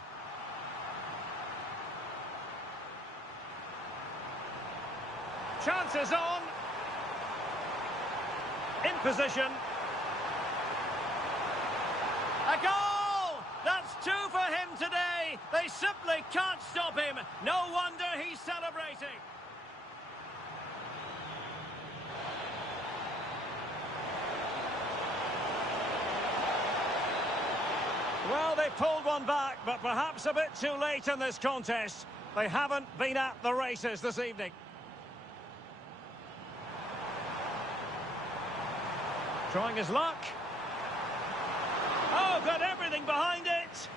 Chances on. In position. A goal! That's 2 for him today. They simply can't stop him. No wonder he's celebrating. Well, they pulled one back, but perhaps a bit too late in this contest. They haven't been at the races this evening. Trying his luck. Oh, got everything behind it.